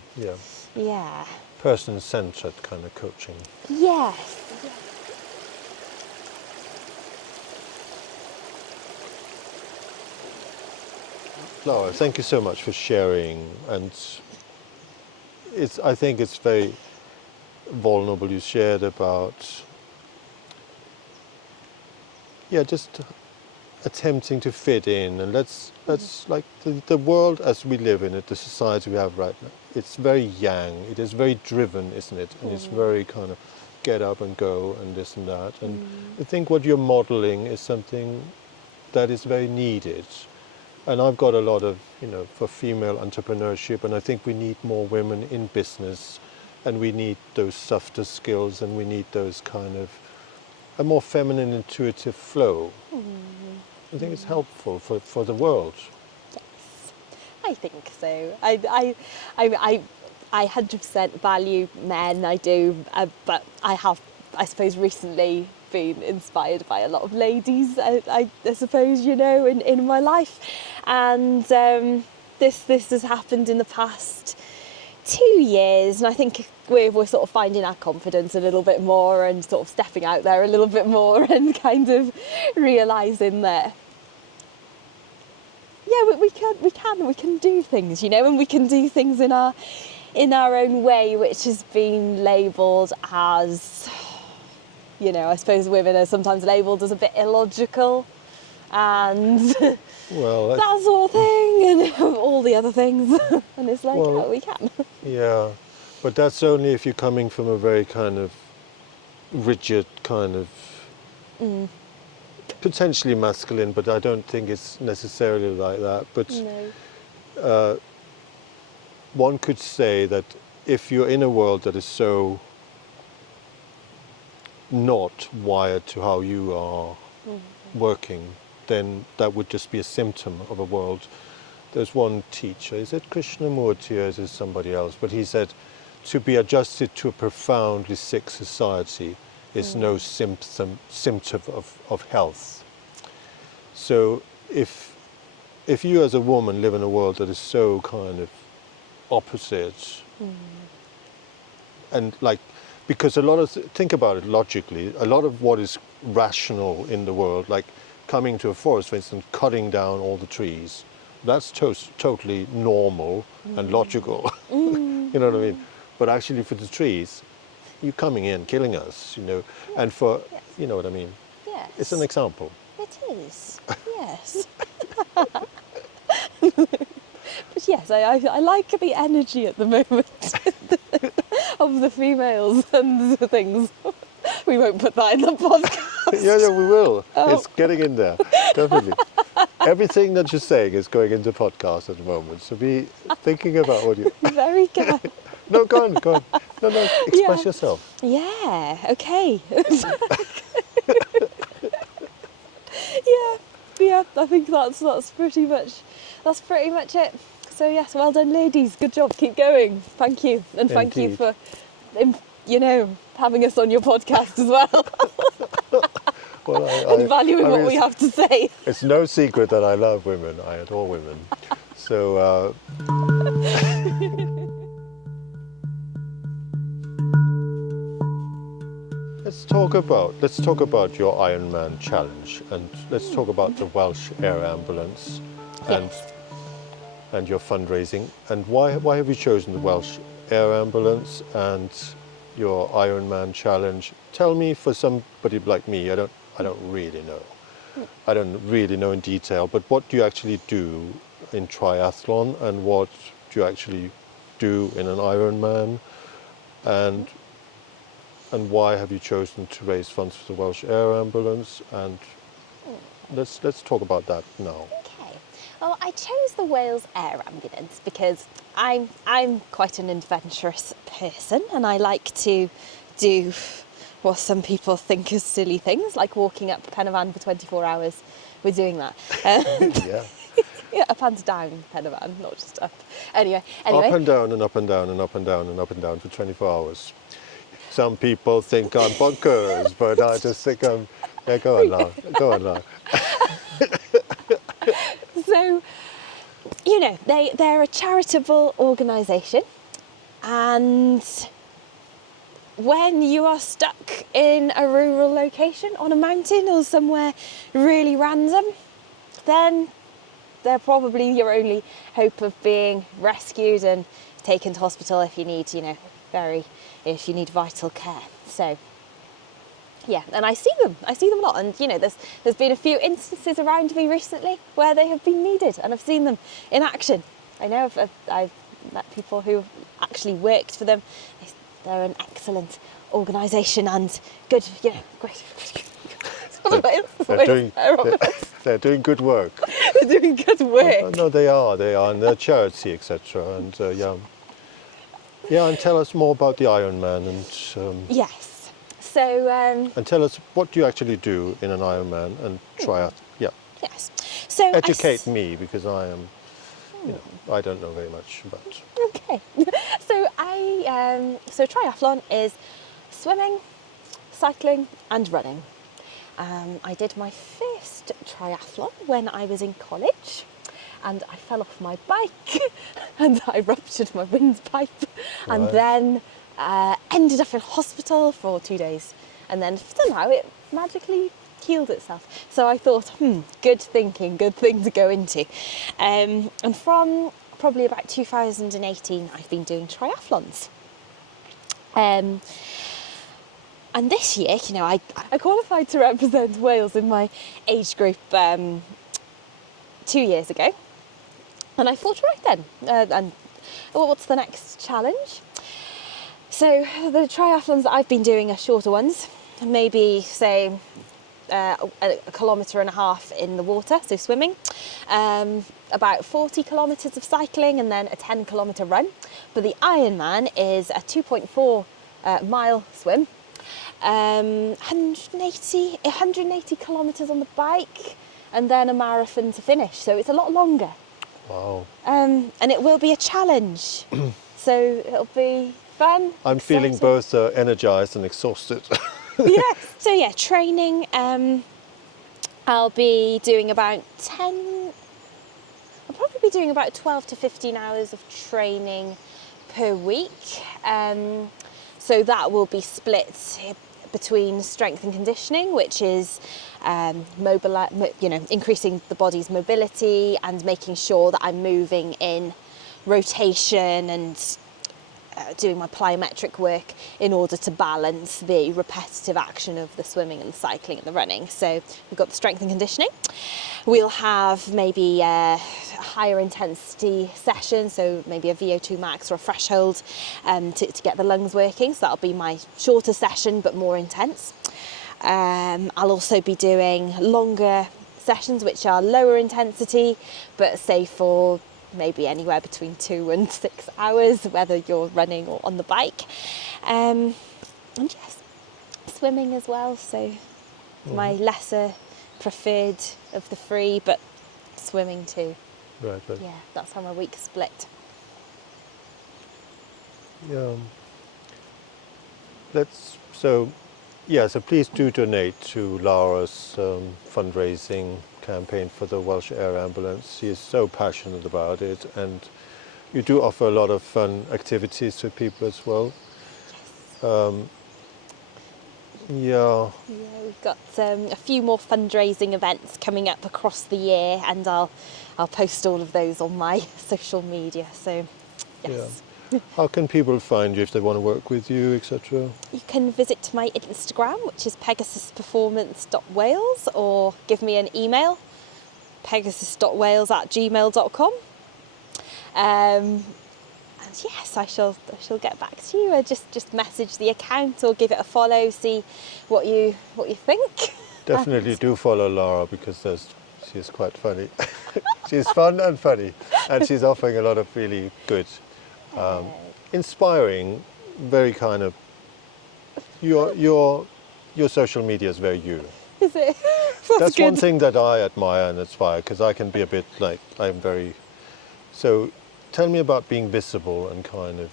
Yeah. Person-centered kind of coaching. Yes. Lara, thank you so much for sharing, and I think it's very vulnerable. You shared about just attempting to fit in, and let's like the world as we live in it, the society we have right now, it's very yang, it is very driven, isn't it? And it's very kind of get up and go and this and that. And I think what you're modeling is something that is very needed. And I've got a lot of, for female entrepreneurship, and I think we need more women in business, and we need those softer skills, and we need those kind of a more feminine, intuitive flow. I think it's helpful for the world. Yes, I think so. I 100% value men, I do, but I have, I suppose, recently been inspired by a lot of ladies, I suppose, in my life. And this has happened in the past 2 years, and I think we're sort of finding our confidence a little bit more and sort of stepping out there a little bit more and kind of realising that we can do things, and we can do things in our own way, which has been labelled as, I suppose women are sometimes labelled as a bit illogical and well, that sort of thing and all the other things. And it's like, we can. Yeah, but that's only if you're coming from a very kind of rigid kind of potentially masculine, but I don't think it's necessarily like that. But No. One could say that if you're in a world that is so not wired to how you are working, then that would just be a symptom of a world. There's one teacher, is it Krishnamurti or is it somebody else? But he said, to be adjusted to a profoundly sick society is no symptom of health. So if you as a woman live in a world that is so kind of opposite, and because think about it logically, a lot of what is rational in the world, like coming to a forest, for instance, cutting down all the trees, that's totally normal and logical. You know what I mean? But actually for the trees, you're coming in, killing us, and for, you know what I mean? Yes. It's an example. It is, yes. But yes, I like the energy at the moment of the females and the things. We won't put that in the podcast. Yeah, we will. Oh. It's getting in there, definitely. Everything that you're saying is going into podcast at the moment, so be thinking about what you... Very good. No, go on. No, express yourself. Yeah, okay. Yeah, I think that's pretty much it. So yes, well done, ladies. Good job. Keep going. Thank you, and thank you for, having us on your podcast as well. Well, and valuing what we have to say. It's no secret that I love women. I adore women. So. Let's talk about your Ironman challenge, and let's talk about the Welsh Air Ambulance, and your fundraising, and why have you chosen the Welsh Air Ambulance and your Ironman challenge? Tell me, for somebody like me, I don't really know. I don't really know in detail, but what do you actually do in triathlon, and what do you actually do in an Ironman, and why have you chosen to raise funds for the Welsh Air Ambulance? And let's talk about that now. Okay. Well, I chose the Wales Air Ambulance because I'm quite an adventurous person, and I like to do what some people think is silly things, like walking up Pen y Fan for 24 hours. We're doing that. Yeah. Yeah, up and down Pen y Fan, not just up. Anyway. Up and down and up and down and up and down and up and down for 24 hours. Some people think I'm bonkers, but I just think I'm... Yeah, go on now. So, they're a charitable organisation, and when you are stuck in a rural location on a mountain or somewhere really random, then they're probably your only hope of being rescued and taken to hospital if you need, if you need vital care. So, yeah, and I see them a lot, and there's been a few instances around me recently where they have been needed, and I've seen them in action. I know I've met people who actually worked for them. they're an excellent organisation and good, great. They're doing good work. They're doing good work. No, they are, and they're charity, etc. And and tell us more about the Ironman and Yes. So. And tell us what do you actually do in an Ironman and triathlon. Yeah. Yes. So educate me because I am, I don't know very much about. Okay. So triathlon is swimming, cycling, and running. I did my first triathlon when I was in college, and I fell off my bike and I ruptured my windpipe, and then ended up in hospital for 2 days, and then somehow it magically healed itself. So I thought, good thinking, good thing to go into. And from probably about 2018, I've been doing triathlons. And this year, I qualified to represent Wales in my age group 2 years ago. And I thought, right then, what's the next challenge? So the triathlons that I've been doing are shorter ones, maybe say a 1.5 kilometres in the water, so swimming, about 40 kilometres of cycling, and then a 10-kilometre run. But the Ironman is a 2.4 mile swim, 180 kilometres on the bike, and then a marathon to finish. So it's a lot longer. Wow. And it will be a challenge. So it'll be fun. I'm feeling both energized and exhausted. Yeah. So yeah, training. I'll be doing about 10. I'll probably be doing about 12 to 15 hours of training per week. So that will be split between strength and conditioning, which is increasing the body's mobility and making sure that I'm moving in rotation and doing my plyometric work in order to balance the repetitive action of the swimming and the cycling and the running. So we've got the strength and conditioning. We'll have maybe a higher intensity session, so maybe a VO2 max or a threshold to get the lungs working. So that'll be my shorter session but more intense. I'll also be doing longer sessions which are lower intensity but say for maybe anywhere between 2 and 6 hours, whether you're running or on the bike. And yes, swimming as well, so my lesser preferred of the three, but swimming too. Right. Yeah, that's how my week's split. Yeah. So please do donate to Lara's fundraising campaign for the Welsh Air Ambulance. She is so passionate about it, and you do offer a lot of fun activities to people as well. We've got a few more fundraising events coming up across the year, and I'll post all of those on my social media. So yes. Yeah. How can people find you if they want to work with you, etc.? You can visit my Instagram, which is pegasusperformance.wales, or give me an email, pegasus.wales@gmail.com. And yes, I shall get back to you. Just message the account or give it a follow, see what you think. Definitely do follow Lara because she's quite funny. She's fun and funny, and she's offering a lot of really good, inspiring, very kind of. Your social media is very you. Is it? That's one thing that I admire and aspire, because I can be a bit like I'm very. So, tell me about being visible and kind of.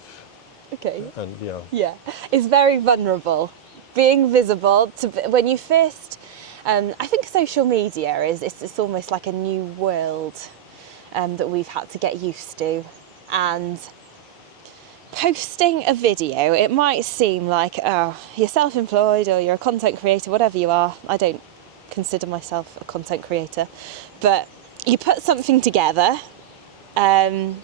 Okay. And Yeah, it's very vulnerable. Being visible when you first. I think social media it's almost like a new world that we've had to get used to, and posting a video, it might seem like, oh, you're self-employed or you're a content creator, whatever you are. I don't consider myself a content creator, but you put something together and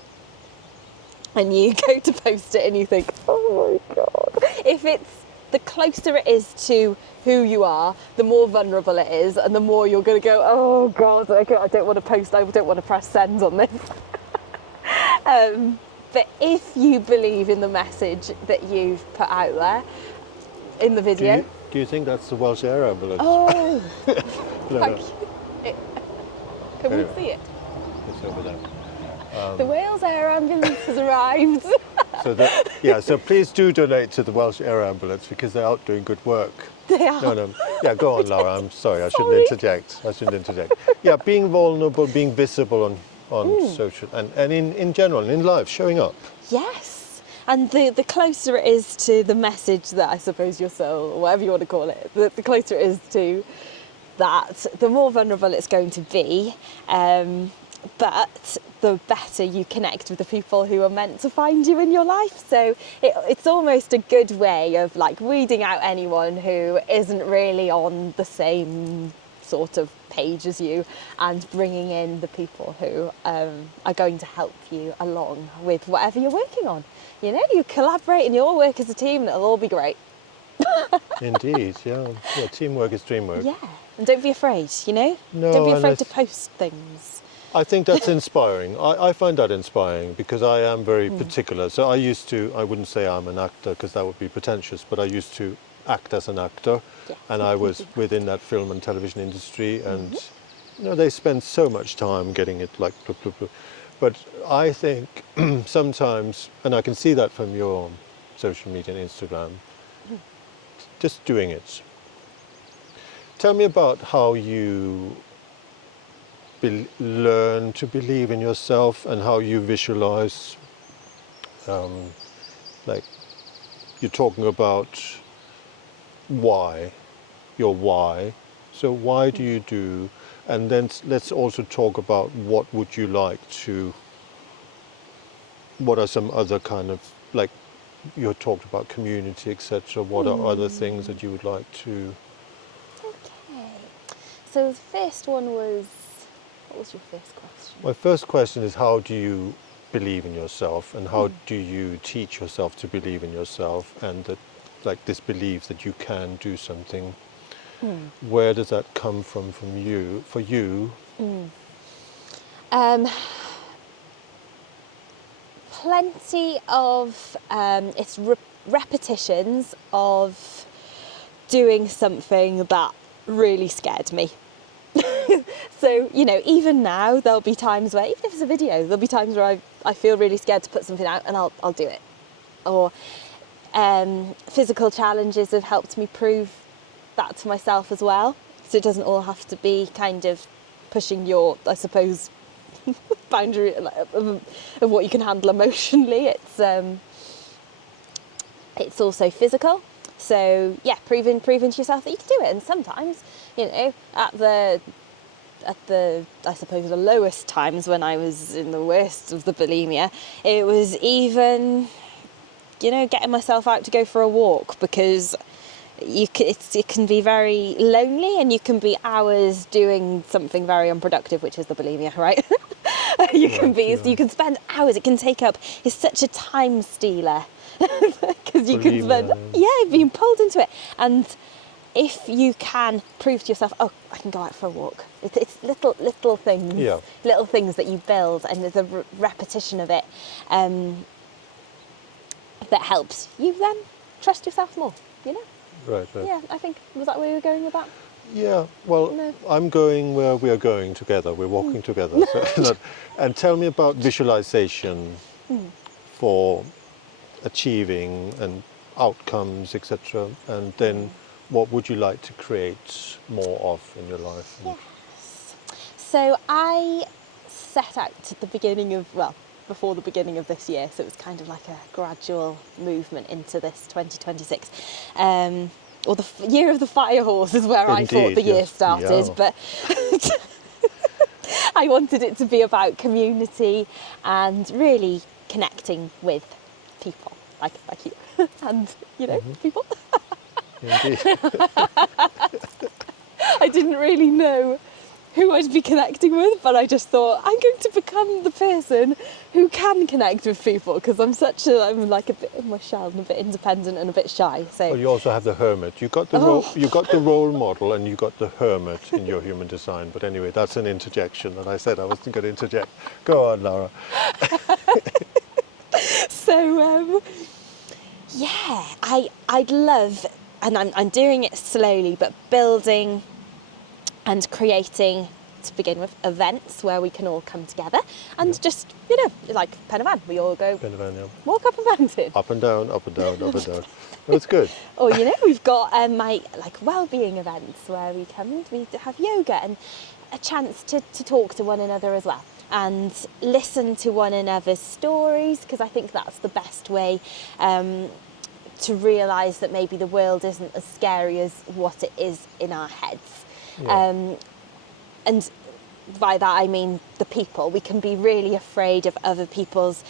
you go to post it and you think, oh my God. If the closer it is to who you are, the more vulnerable it is, and the more you're going to go, oh God, I don't want to post, I don't want to press send on this. But if you believe in the message that you've put out there in the video... Do you think that's the Welsh Air Ambulance? Oh, No, thank no. you. Can Anyway. we see it? It's over there. The Wales Air Ambulance has arrived. So please do donate to the Welsh Air Ambulance because they're out doing good work. They are. No. Yeah, go on, Lara. I'm sorry. I Sorry. shouldn't interject. Yeah, being vulnerable, being visible on social and in general, in life, showing up. Yes. And the closer it is to the message that I suppose your soul, or whatever you want to call it, the closer it is to that, the more vulnerable it's going to be. But the better you connect with the people who are meant to find you in your life. So it's almost a good way of like weeding out anyone who isn't really on the same sort of page as you, and bringing in the people who are going to help you along with whatever you're working on. You know, you collaborate and you all work as a team and it'll all be great. Indeed, yeah. Teamwork is dreamwork. Yeah, and don't be afraid, you know? No, don't be and afraid to post things. I think that's inspiring. I find that inspiring because I am very particular. So I wouldn't say I'm an actor because that would be pretentious, but I used to act as an actor, and I was within that film and television industry, and you know, they spend so much time getting it like blah, blah, blah. But I think sometimes, and I can see that from your social media and Instagram, just doing it. Tell me about how you learn to believe in yourself and how you visualize, like you're talking about your why. So why do you do? And then let's also talk about what would you like to, what are some other kind of, like you talked about community, etc. What are other things that you would like to? Okay. So the first one was, what was your first question? My first question is, how do you believe in yourself, and how do you teach yourself to believe in yourself, and that, like this belief that you can do something? Where does that come from you, for you? Plenty of it's repetitions of doing something that really scared me. So, you know, even now there'll be times where, even if it's a video, there'll be times where I feel really scared to put something out, and I'll do it. Or physical challenges have helped me prove that to myself as well. So it doesn't all have to be kind of pushing your, I suppose, boundary of what you can handle emotionally. It's also physical. So yeah, proving to yourself that you can do it. And sometimes, you know, at the I suppose the lowest times when I was in the worst of the bulimia, it was even, you know, getting myself out to go for a walk, because it can be very lonely, and you can be hours doing something very unproductive, which is the bulimia, right? You can spend hours. It can take up. It's such a time stealer because you can spend being pulled into it. And if you can prove to yourself, oh, I can go out for a walk. It's little things, little things that you build, and there's a repetition of it that helps you then trust yourself more. You know. Right. Yeah, I think, was that where you were going with that? Yeah, well, no. I'm going where we are going together. We're walking together. So, and tell me about visualization for achieving and outcomes, etc. And then what would you like to create more of in your life? Yes. So I set out at the beginning of, before the beginning of this year, so it was kind of like a gradual movement into this 2026. Or the year of the fire horse is where I thought the year started, but I wanted it to be about community and really connecting with people like you and, you know, people. Indeed. I didn't really know who I'd be connecting with, but I just thought I'm going to become the person who can connect with people, because I'm like a bit in my shell and a bit independent and a bit shy. So well, you also have the hermit. You got the role model, and you got the hermit in your human design. But anyway, that's an interjection, and I said I wasn't going to interject. Go on, Lara. So, yeah, I'd love, and I'm doing it slowly, but building and creating, to begin with, events where we can all come together and just, like Pen and Van, we all go walk up a mountain. Up and down, up and down, up and down. That's good. Or, we've got my well-being events where we come and we have yoga and a chance to talk to one another as well and listen to one another's stories, because I think that's the best way to realise that maybe the world isn't as scary as what it is in our heads. Yeah. And by that I mean the people. We can be really afraid of other people's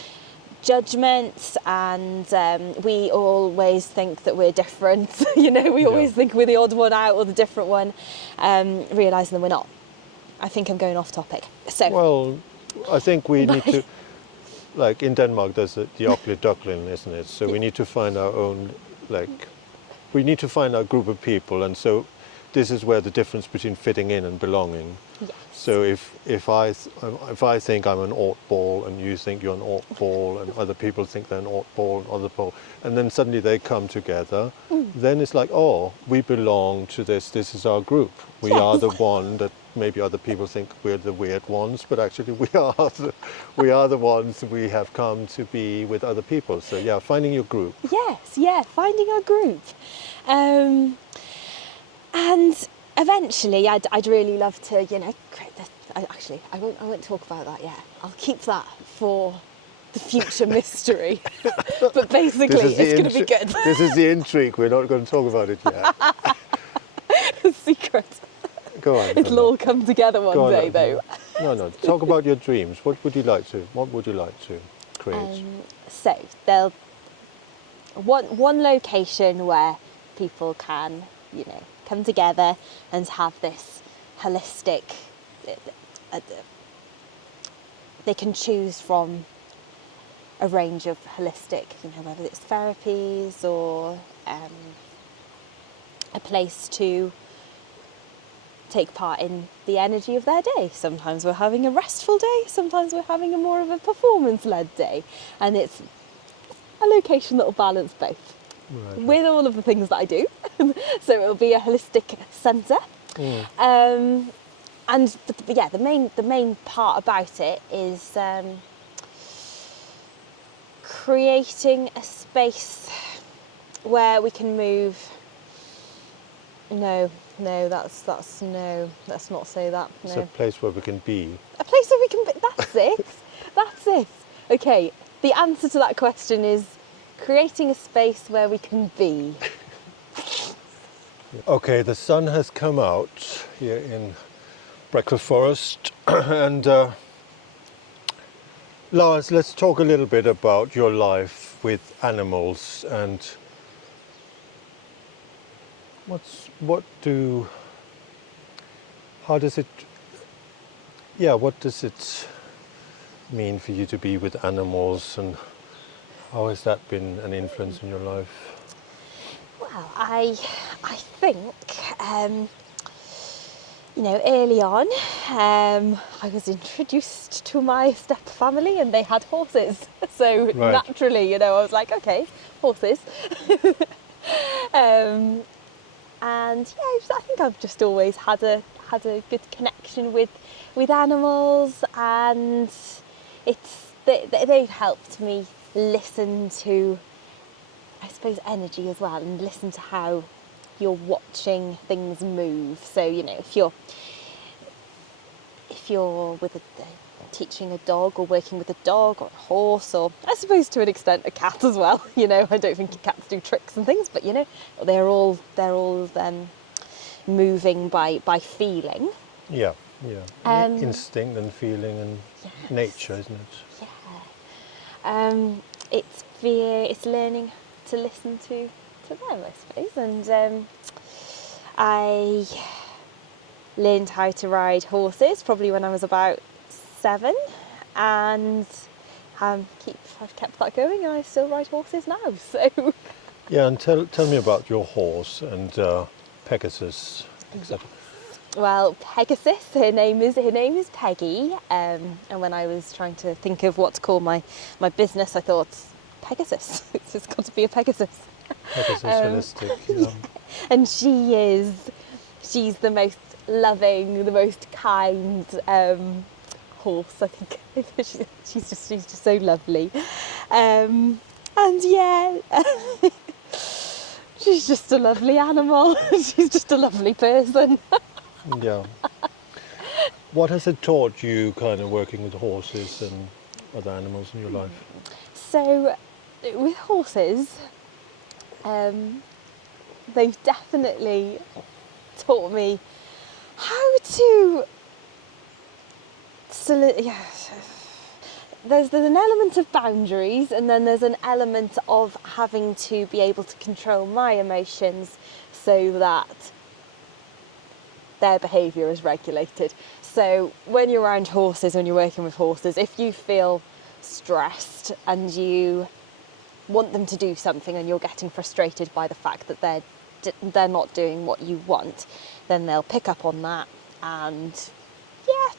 judgments, and we always think that we're different. We always think we're the odd one out or the different one, realising that we're not. I think I'm going off topic. So, well, I think we need to, like in Denmark, there's the ugly duckling, isn't it? So we need to find our own, we need to find our group of people, and so this is where the difference between fitting in and belonging. Yes. So if I think I'm an oddball and you think you're an oddball and other people think they're an oddball and other people, and then suddenly they come together, then it's like, oh, we belong to this. This is our group. We are the one that maybe other people think we're the weird ones, but actually we are the ones we have come to be with other people. So yeah, finding your group. Yes, finding our group. And eventually, I'd really love to, create this. Actually, I won't talk about that yet. I'll keep that for the future mystery. But basically, it's going to be good. This is the intrigue. We're not going to talk about it yet. Secret. Go on. It'll all come together one day, though. No. Talk about your dreams. What would you like to create? So there'll one location where people can, come together and have this holistic, they can choose from a range of holistic, whether it's therapies or a place to take part in the energy of their day. Sometimes we're having a restful day, sometimes we're having a more of a performance-led day, and it's a location that will balance both. Right. With all of the things that I do. So it'll be a holistic centre. And the main part about it is creating a space where we can move. Let's not say that. No. It's a place where we can be. A place where we can be. That's it. Okay, the answer to that question is creating a space where we can be. Okay, the sun has come out here in Breakfast Forest, and Lars, let's talk a little bit about your life with animals and what does it mean for you to be with animals, and how has that been an influence in your life? Well, I think, early on, I was introduced to my step family and they had horses. So naturally, I was like, okay, horses. And I think I've just always had a good connection with animals, and they've helped me listen to, I suppose, energy as well, and listen to how you're watching things move. So if you're with teaching a dog or working with a dog or a horse, or I suppose to an extent a cat as well. I don't think cats do tricks and things, but they're all moving by feeling. Yeah. Instinct and feeling and nature, isn't it? Yeah. It's learning to listen to them, I suppose. And I learned how to ride horses probably when I was about 7, and I've kept that going, and I still ride horses now. So yeah, and tell me about your horse and Pegasus, etc. Well, Pegasus, her name is Peggy, and when I was trying to think of what to call my business, I thought Pegasus. It's got to be a Pegasus. Pegasus Holistic. Yeah. And she's the most loving, the most kind horse. I think she's just so lovely, and yeah. She's just a lovely animal. She's just a lovely person. Yeah. What has it taught you, kind of working with horses and other animals in your life? So, with horses, they've definitely taught me how to. There's an element of boundaries, and then there's an element of having to be able to control my emotions so that their behaviour is regulated. So when you're around horses, when you're working with horses, if you feel stressed and you want them to do something and you're getting frustrated by the fact that they're not doing what you want, then they'll pick up on that, and yeah,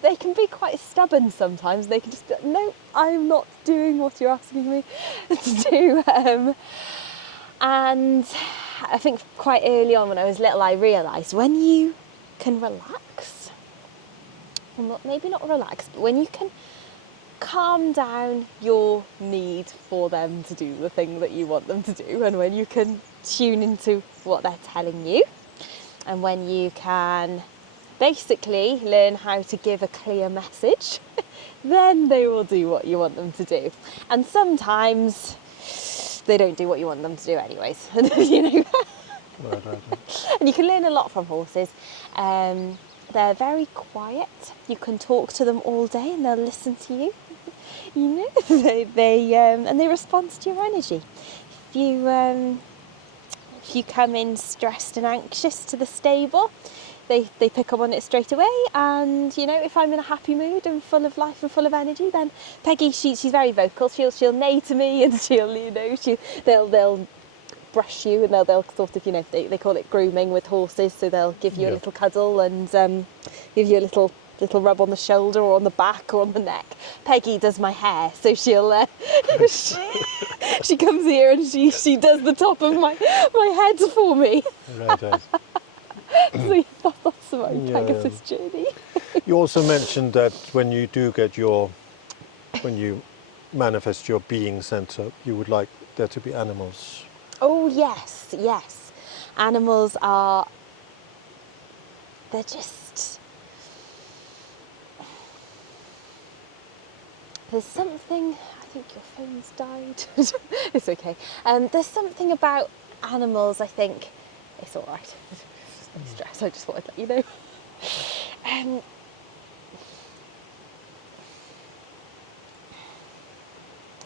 they can be quite stubborn sometimes. They can just be, no, I'm not doing what you're asking me to do. And I think quite early on when I was little, I realised when you can relax, well, maybe not relax, but when you can calm down your need for them to do the thing that you want them to do, and when you can tune into what they're telling you, and when you can basically learn how to give a clear message, then they will do what you want them to do. And sometimes they don't do what you want them to do anyways. You know. Right. And you can learn a lot from horses. They're very quiet. You can talk to them all day and they'll listen to you. You know, and they respond to your energy. If you come in stressed and anxious to the stable, they pick up on it straight away. And you know, if I'm in a happy mood and full of life and full of energy, then Peggy, she's very vocal. She'll neigh to me, and they'll brush you, and they'll sort of, you know, they call it grooming with horses. So they'll give you a little cuddle and give you a little rub on the shoulder or on the back or on the neck. Peggy does my hair, so she'll she comes here and she does the top of my head for me. Right. So that's my Pegasus journey. You also mentioned that when you manifest your being centre, you would like there to be animals. Oh yes. Animals they're just, there's something, I think your phone's died. It's okay. There's something about animals, I think, it's all right. No stress, I just thought I'd let you know.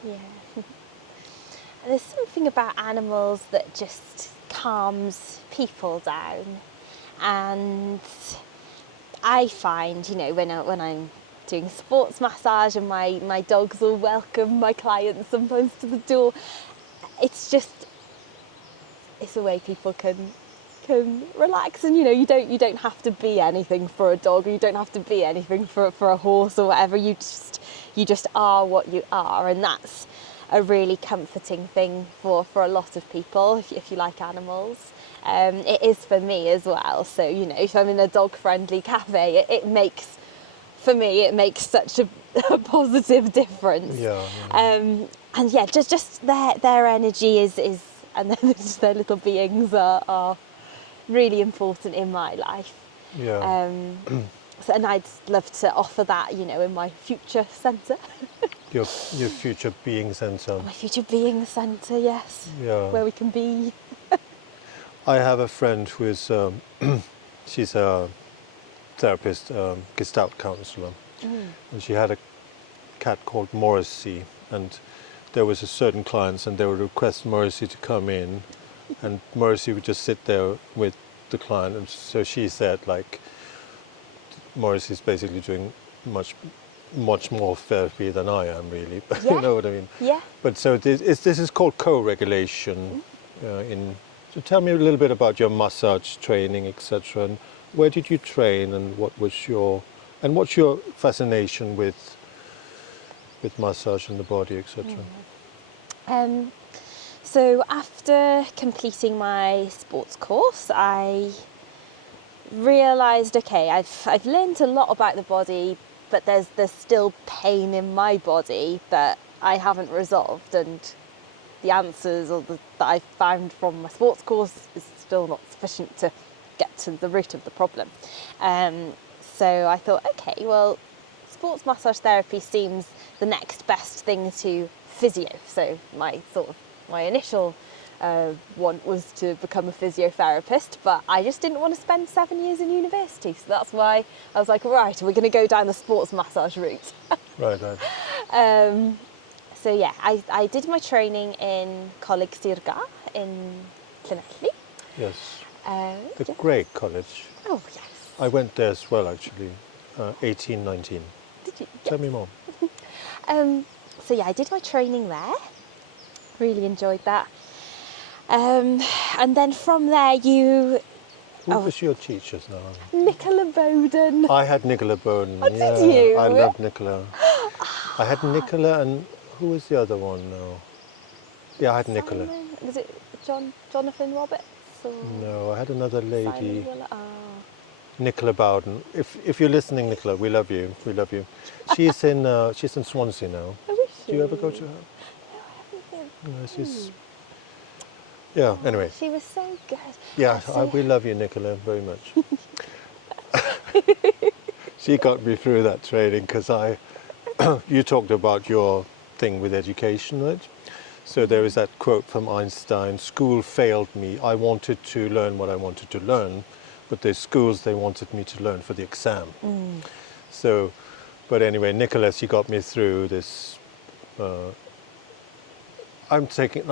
Yeah. There's something about animals that just calms people down, and I find, you know, when I'm doing sports massage and my dogs will welcome my clients sometimes to the door, it's a way people can relax, and you know, you don't have to be anything for a dog, or you don't have to be anything for a horse or whatever. You just are what you are, and that's a really comforting thing for a lot of people if you like animals. It is for me as well. So, you know, if I'm in a dog friendly cafe, it makes such a positive difference. And yeah, just their energy is and then just their little beings are really important in my life. So, and I'd love to offer that, you know, in my future centre. Your future being centre. My future being centre, yes. Yeah. Where we can be. I have a friend who is, she's a therapist, Gestalt counsellor, and she had a cat called Morrissey, and there was a certain clients, and they would request Morrissey to come in, and Morrissey would just sit there with the client, and so she said, like, Morrissey's basically doing much more therapy than I am, really. Yeah. You know what I mean? Yeah. But so this is called co-regulation. So tell me a little bit about your massage training, etc., and where did you train, and what's your fascination with massage and the body, etc.? So after completing my sports course, I realised, okay, I've learned a lot about the body, but there's still pain in my body that I haven't resolved, and the answers that I found from my sports course is still not sufficient to get to the root of the problem. So I thought, okay, well, sports massage therapy seems the next best thing to physio. So my initial want was to become a physiotherapist, but I just didn't want to spend 7 years in university. So that's why I was like, right, we're going to go down the sports massage route. Right. So yeah, I did my training in Coleg Sirga in Llanelli. Yes. The Yeah. great college. Oh yes. I went there as well, actually, 18, 19. Did you? Tell me more. So yeah, I did my training there. Really enjoyed that. And then from there, Who was your teachers now? Nicola Bowden. I had Nicola Bowden. Oh, did you? I loved Nicola. I had Nicola, and who was the other one now? Yeah, I had Nicola. Simon, was it Jonathan Roberts? Or No, I had another lady. Simon Willer? Oh. Nicola Bowden. If you're listening, Nicola, we love you. We love you. She's in Swansea now. Oh, is she? Do you ever go to her? No, I haven't been. No, she's. Yeah. Anyway. She was so good. Yeah, So- we love you, Nicola, very much. She got me through that training because you talked about your thing with education, right? So there is that quote from Einstein: "School failed me. I wanted to learn what I wanted to learn, but the schools, they wanted me to learn for the exam." So, but anyway, Nicola, she got me through this. I'm talking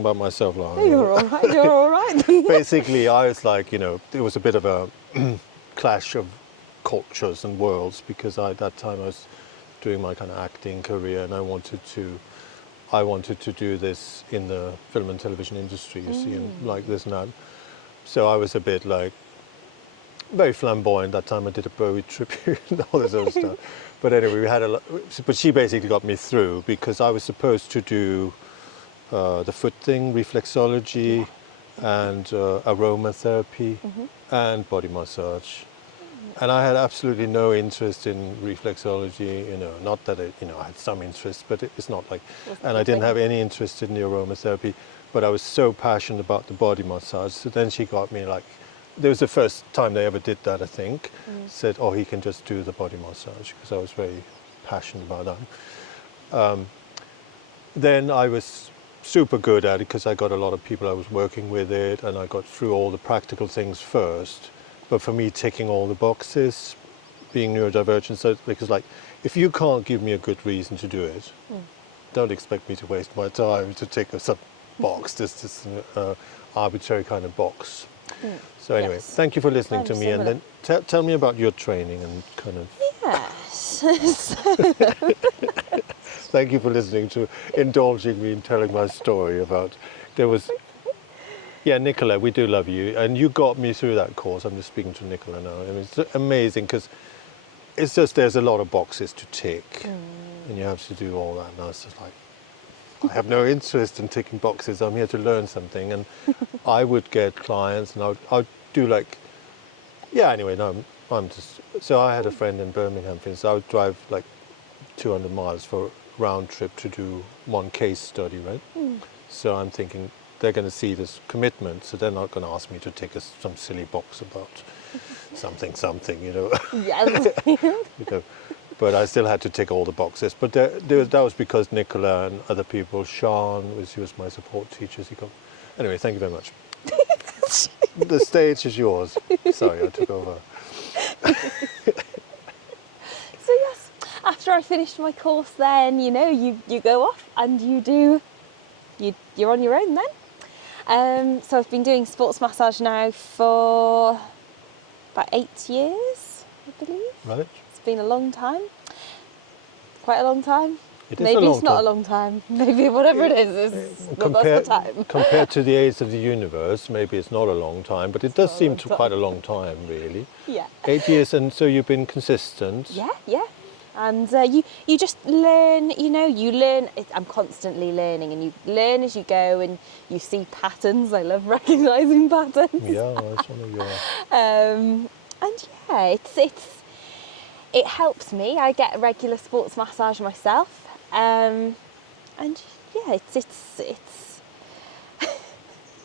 about myself, Lara. You're all right. You're all right. Basically, I was like, it was a bit of a clash of cultures and worlds, because at that time I was doing my kind of acting career, and I wanted to do this in the film and television industry, you see, and like this and that. So I was a bit like very flamboyant. That time I did a Bowie tribute and all this other stuff. But anyway, we had but she basically got me through, because I was supposed to do the foot thing, reflexology, and aromatherapy, and body massage. And I had absolutely no interest in reflexology, not that I had some interest, but it's not like, and I didn't have any interest in the aromatherapy, but I was so passionate about the body massage. So then she got me like, there was the first time they ever did that, I think, said, oh, he can just do the body massage, because I was very passionate about that. Then I was super good at it, because I got a lot of people I was working with it, and I got through all the practical things first. But for me, ticking all the boxes, being neurodivergent, so because like, if you can't give me a good reason to do it, don't expect me to waste my time to tick some box, this arbitrary kind of box. So anyway, Yes. thank you for listening I'm to me, and similar. then tell me about your training and kind of. Yes. Thank you for listening to, indulging me in telling my story about, Nicola, we do love you, and you got me through that course. I'm just speaking to Nicola now. I mean, it's amazing, because it's just, there's a lot of boxes to tick, and you have to do all that, and I was just like, I have no interest in ticking boxes. I'm here to learn something. And I would get clients, and I'd do like, anyway, no, I'm just, so I had a friend in Birmingham, for instance. I would drive like 200 miles for a round trip to do one case study, right? So I'm thinking, they're going to see this commitment, so they're not going to ask me to tick some silly box about something, Yes. But I still had to tick all the boxes. But that was because Nicola and other people, Sean, he was my support teacher. Anyway, thank you very much. The stage is yours. Sorry, I took over. So yes, after I finished my course, then you go off and you're on your own then. So I've been doing sports massage now for about 8 years, I believe. Right? It's been a long time, quite a long time. It is Maybe a long it's not time. a long time. Maybe whatever it is that's the time. Compared to the age of the universe, maybe it's not a long time, but it does not a seem long to time. quite a long time, really. Yeah. 8 years, and so you've been consistent. Yeah. And you just learn, you learn. I'm constantly learning, and you learn as you go, and you see patterns. I love recognising patterns. Yeah, that's one of your... And yeah, it helps me. I get a regular sports massage myself, and yeah, it's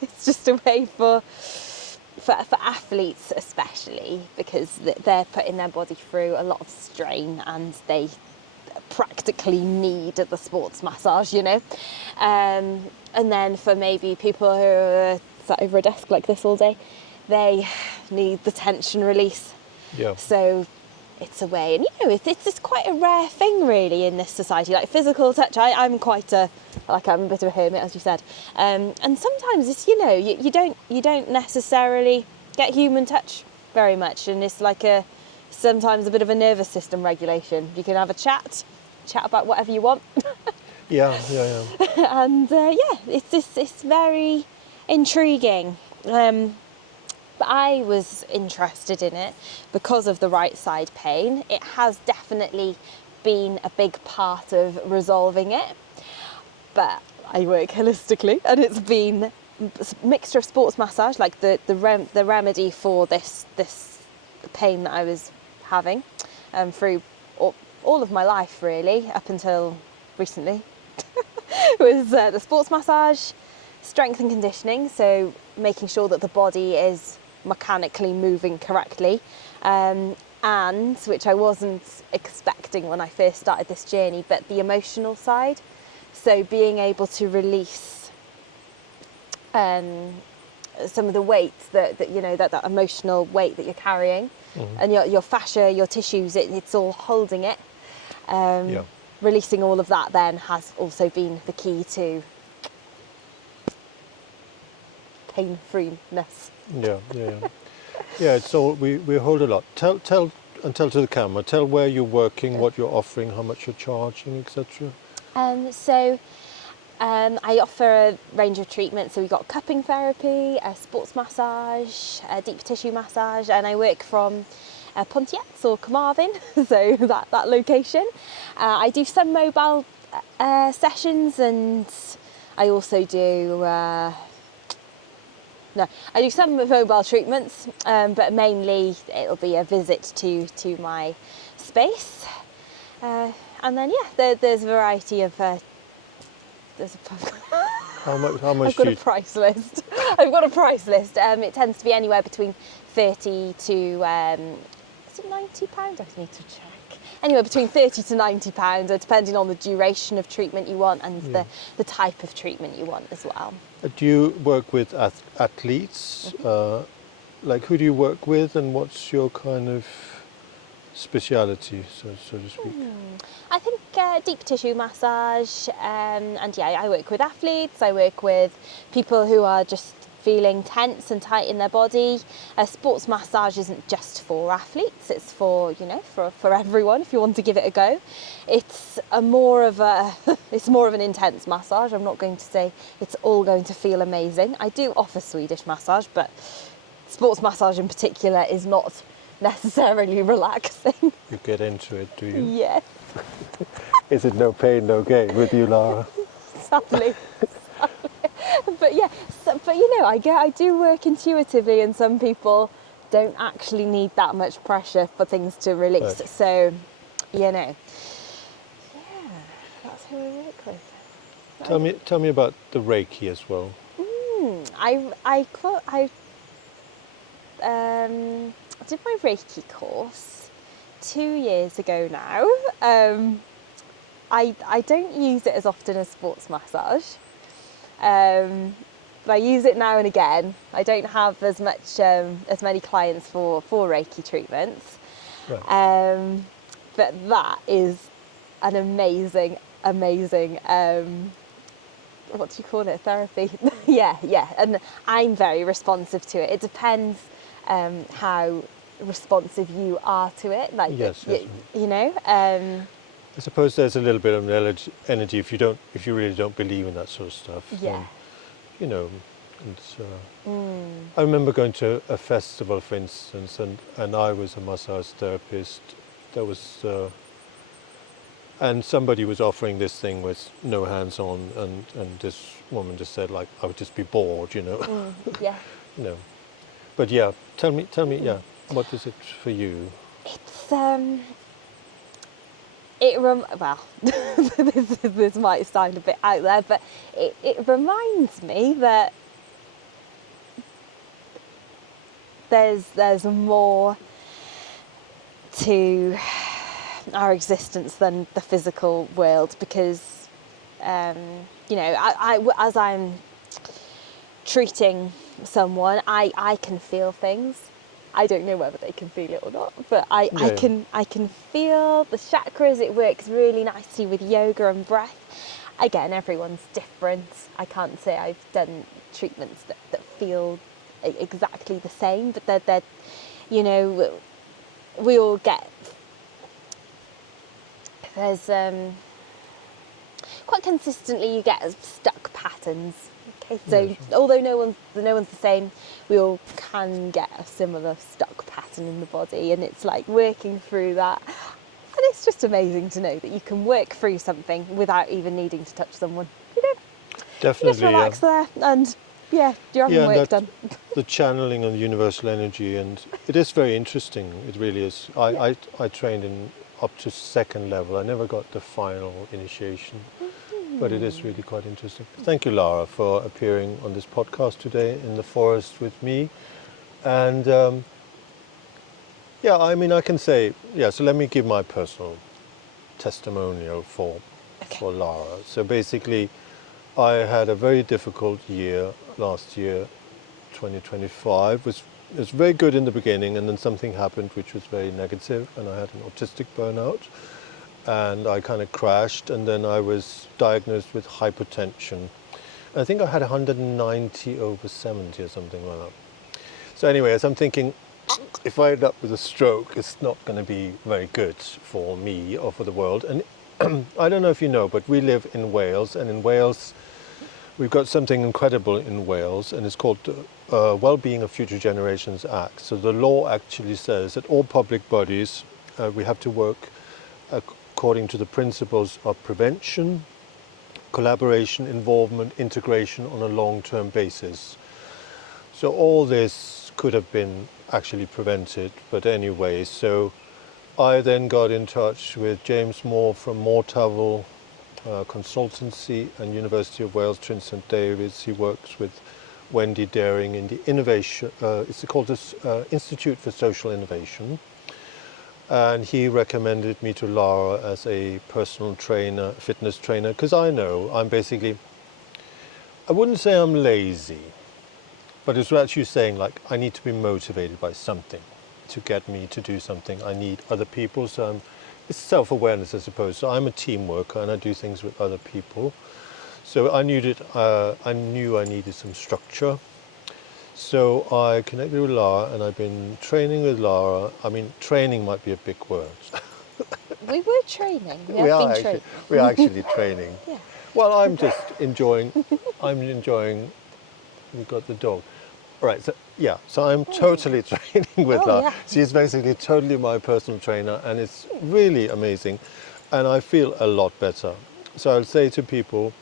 it's just a way for athletes, especially because they're putting their body through a lot of strain and they practically need the sports massage, and then for maybe people who are sat over a desk like this all day, they need the tension release. Yeah. So it's a way, and it's quite a rare thing really in this society, like physical touch. I'm a bit of a hermit, as you said, and sometimes it's you don't necessarily get human touch very much, and it's like sometimes a bit of a nervous system regulation. You can have a chat about whatever you want. Yeah. And it's very intriguing. But I was interested in it because of the right side pain. It has definitely been a big part of resolving it. But I work holistically, and it's been a mixture of sports massage, like the remedy for this pain that I was having through all of my life, really, up until recently. was the sports massage, strength and conditioning, so making sure that the body is mechanically moving correctly, and which I wasn't expecting when I first started this journey, but the emotional side, so being able to release some of the weight that emotional weight that you're carrying, and your fascia, your tissues, it's all holding it. Releasing all of that then has also been the key to pain-freeness. Yeah, it's all, we hold a lot. Tell to the camera, tell where you're working, what you're offering, how much you're charging, etc. I offer a range of treatments. So we've got cupping therapy, a sports massage, a deep tissue massage, and I work from Pontiacs or Carmarthen, so that location. I do some mobile sessions, and I also do I do some mobile treatments, but mainly it'll be a visit to my space, and then there's a variety of How much I've got a price list. I've got a price list. It tends to be anywhere between 30 to is it £90? I need to check. Anywhere between 30 to £90, depending on the duration of treatment you want and the type of treatment you want as well. Do you work with athletes? Like, who do you work with, and what's your kind of speciality, so to speak? I think deep tissue massage, and I work with athletes. I work with people who are just feeling tense and tight in their body. Sports massage isn't just for athletes; it's for for everyone. If you want to give it a go, it's more of an intense massage. I'm not going to say it's all going to feel amazing. I do offer Swedish massage, but sports massage in particular is not necessarily relaxing. You get into it, do you? Yes. Is it no pain, no gain with you, Lara? Sadly. But I do work intuitively, and some people don't actually need that much pressure for things to release. Right. So, that's who I work with. Tell me about the Reiki as well. I did my Reiki course 2 years ago now. I don't use it as often as sports massage, but I use it now and again. I don't have as many clients for Reiki treatments, right. But that is an amazing what do you call it, therapy? yeah, and I'm very responsive to it. It depends how responsive you are to it, like yes. I suppose there's a little bit of energy if you really don't believe in that sort of stuff. Yeah. You know, it's, I remember going to a festival, for instance, and I was a massage therapist. There was, and somebody was offering this thing with no hands on, and this woman just said, like, I would just be bored, you know. Yeah. You know. But yeah, tell me, yeah, what is it for you? It's well, this might sound a bit out there, but it reminds me that there's more to our existence than the physical world, because you know, as I'm treating someone, I can feel things. I don't know whether they can feel it or not, but I can feel the chakras. It works really nicely with yoga and breath. Again, everyone's different. I can't say I've done treatments that feel exactly the same, but they're you know, we all get, there's quite consistently you get stuck patterns. Okay, so although no one's the same, we all can get a similar stuck pattern in the body, and it's like working through that. And it's just amazing to know that you can work through something without even needing to touch someone. You know, Definitely, you just relax there, and you're having work done. The channeling of universal energy, and it is very interesting. It really is. I trained in up to second level. I never got the final initiation. But it is really quite interesting. Thank you, Lara, for appearing on this podcast today in the forest with me. And yeah, I mean, I can say, yeah, so let me give my personal testimonial for Lara. So basically, I had a very difficult year last year, 2025. It was very good in the beginning, and then something happened which was very negative, and I had an autistic burnout. And I kind of crashed, and then I was diagnosed with hypertension. I think I had 190 over 70 or something like that. So anyway, as I'm thinking, if I end up with a stroke, it's not going to be very good for me or for the world. And I don't know if you know, but we live in Wales, and in Wales, we've got something incredible in Wales, and it's called the Wellbeing of Future Generations Act. So the law actually says that all public bodies, we have to work according to the principles of prevention, collaboration, involvement, integration on a long-term basis. So all this could have been actually prevented, but anyway, so I then got in touch with James Moore from Tawel, Consultancy, and University of Wales Trinity Saint David. He works with Wendy Daring in the innovation, it's called this Institute for Social Innovation. And he recommended me to Lara as a personal trainer, fitness trainer, because I know I'm basically, I wouldn't say I'm lazy, but it's what you're saying, like, I need to be motivated by something to get me to do something. I need other people, so it's self-awareness, I suppose. So I'm a team worker, and I do things with other people. So I knew I needed some structure. So I connected with Lara, and I've been training with Lara. I mean, training might be a big word. We were training. We are actually training. Yeah. Well, I'm just enjoying. We've got the dog. All right. So yeah. So I'm totally training with Lara. Yeah. She's basically totally my personal trainer, and it's really amazing, and I feel a lot better. So I'll say to people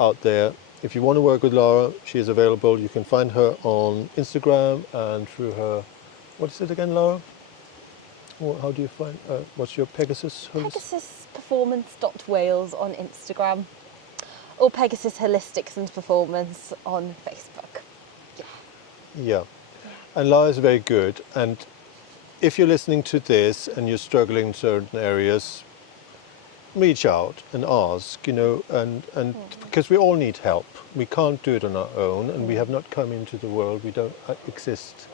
out there, if you want to work with Lara, she is available. You can find her on Instagram and through her, what is it again, Lara? How do you find, what's your Pegasus Holistic? Pegasusperformance.wales on Instagram, or Pegasus Holistics and Performance on Facebook. Yeah. And Lara is very good. And if you're listening to this and you're struggling in certain areas, reach out and ask, you know, and because we all need help. We can't do it on our own, and we have not come into the world. We don't exist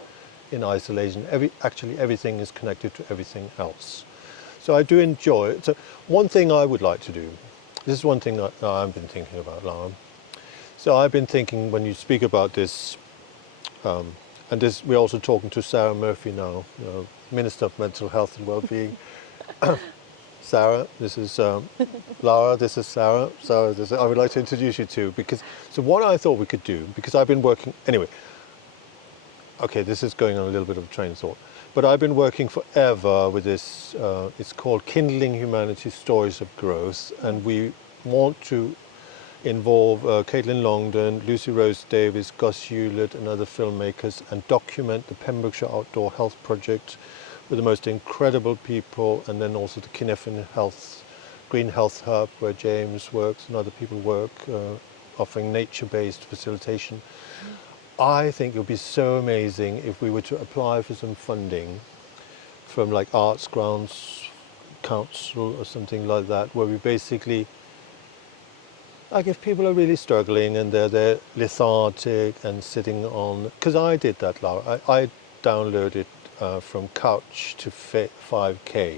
in isolation. Actually, everything is connected to everything else. So I do enjoy it. So one thing I would like to do, this is one thing that I've been thinking about, Lara. So I've been thinking, when you speak about this, and this, we're also talking to Sarah Murphy now, you know, Minister of Mental Health and Wellbeing. Sarah, this is Lara, this is Sarah. So I would like to introduce you to, because, so what I thought we could do, because I've been working, anyway, okay, this is going on a little bit of a train of thought, but I've been working forever with this, it's called Kindling Humanity Stories of Growth, and we want to involve Caitlin Longdon, Lucy Rose Davis, Gus Hewlett and other filmmakers, and document the Pembrokeshire Outdoor Health Project with the most incredible people, and then also the Cynefin Green Health Hub, where James works and other people work, offering nature-based facilitation. I think it would be so amazing if we were to apply for some funding from like Arts Grounds Council or something like that, where we basically, like if people are really struggling and they're lethargic and sitting on, because I did that, Lara. I downloaded from Couch to 5K,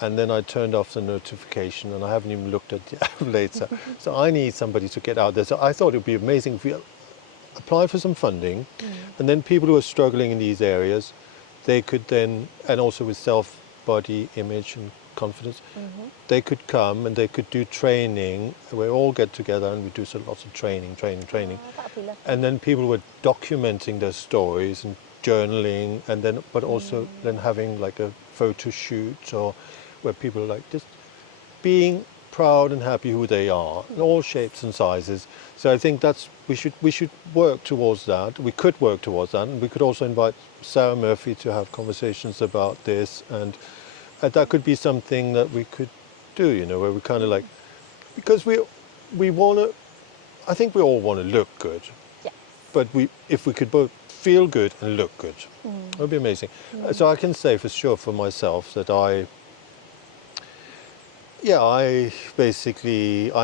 and then I turned off the notification, and I haven't even looked at the app later. So I need somebody to get out there. So I thought it would be amazing if we applied for some funding, and then people who are struggling in these areas, they could then, and also with self-body image and confidence, they could come and they could do training. We all get together and we do lots of training. Oh, that'd be lovely. And then people were documenting their stories and journaling, and then, but also then having like a photo shoot, or where people are like just being proud and happy who they are, in all shapes and sizes. So I think that's, we should work towards that. We could work towards that, and we could also invite Sarah Murphy to have conversations about this, and that could be something that we could do, you know, where we kind of like, because we want to, I think we all want to look good. Yeah. But if we could both feel good and look good, it would be amazing. So I can say for sure for myself that I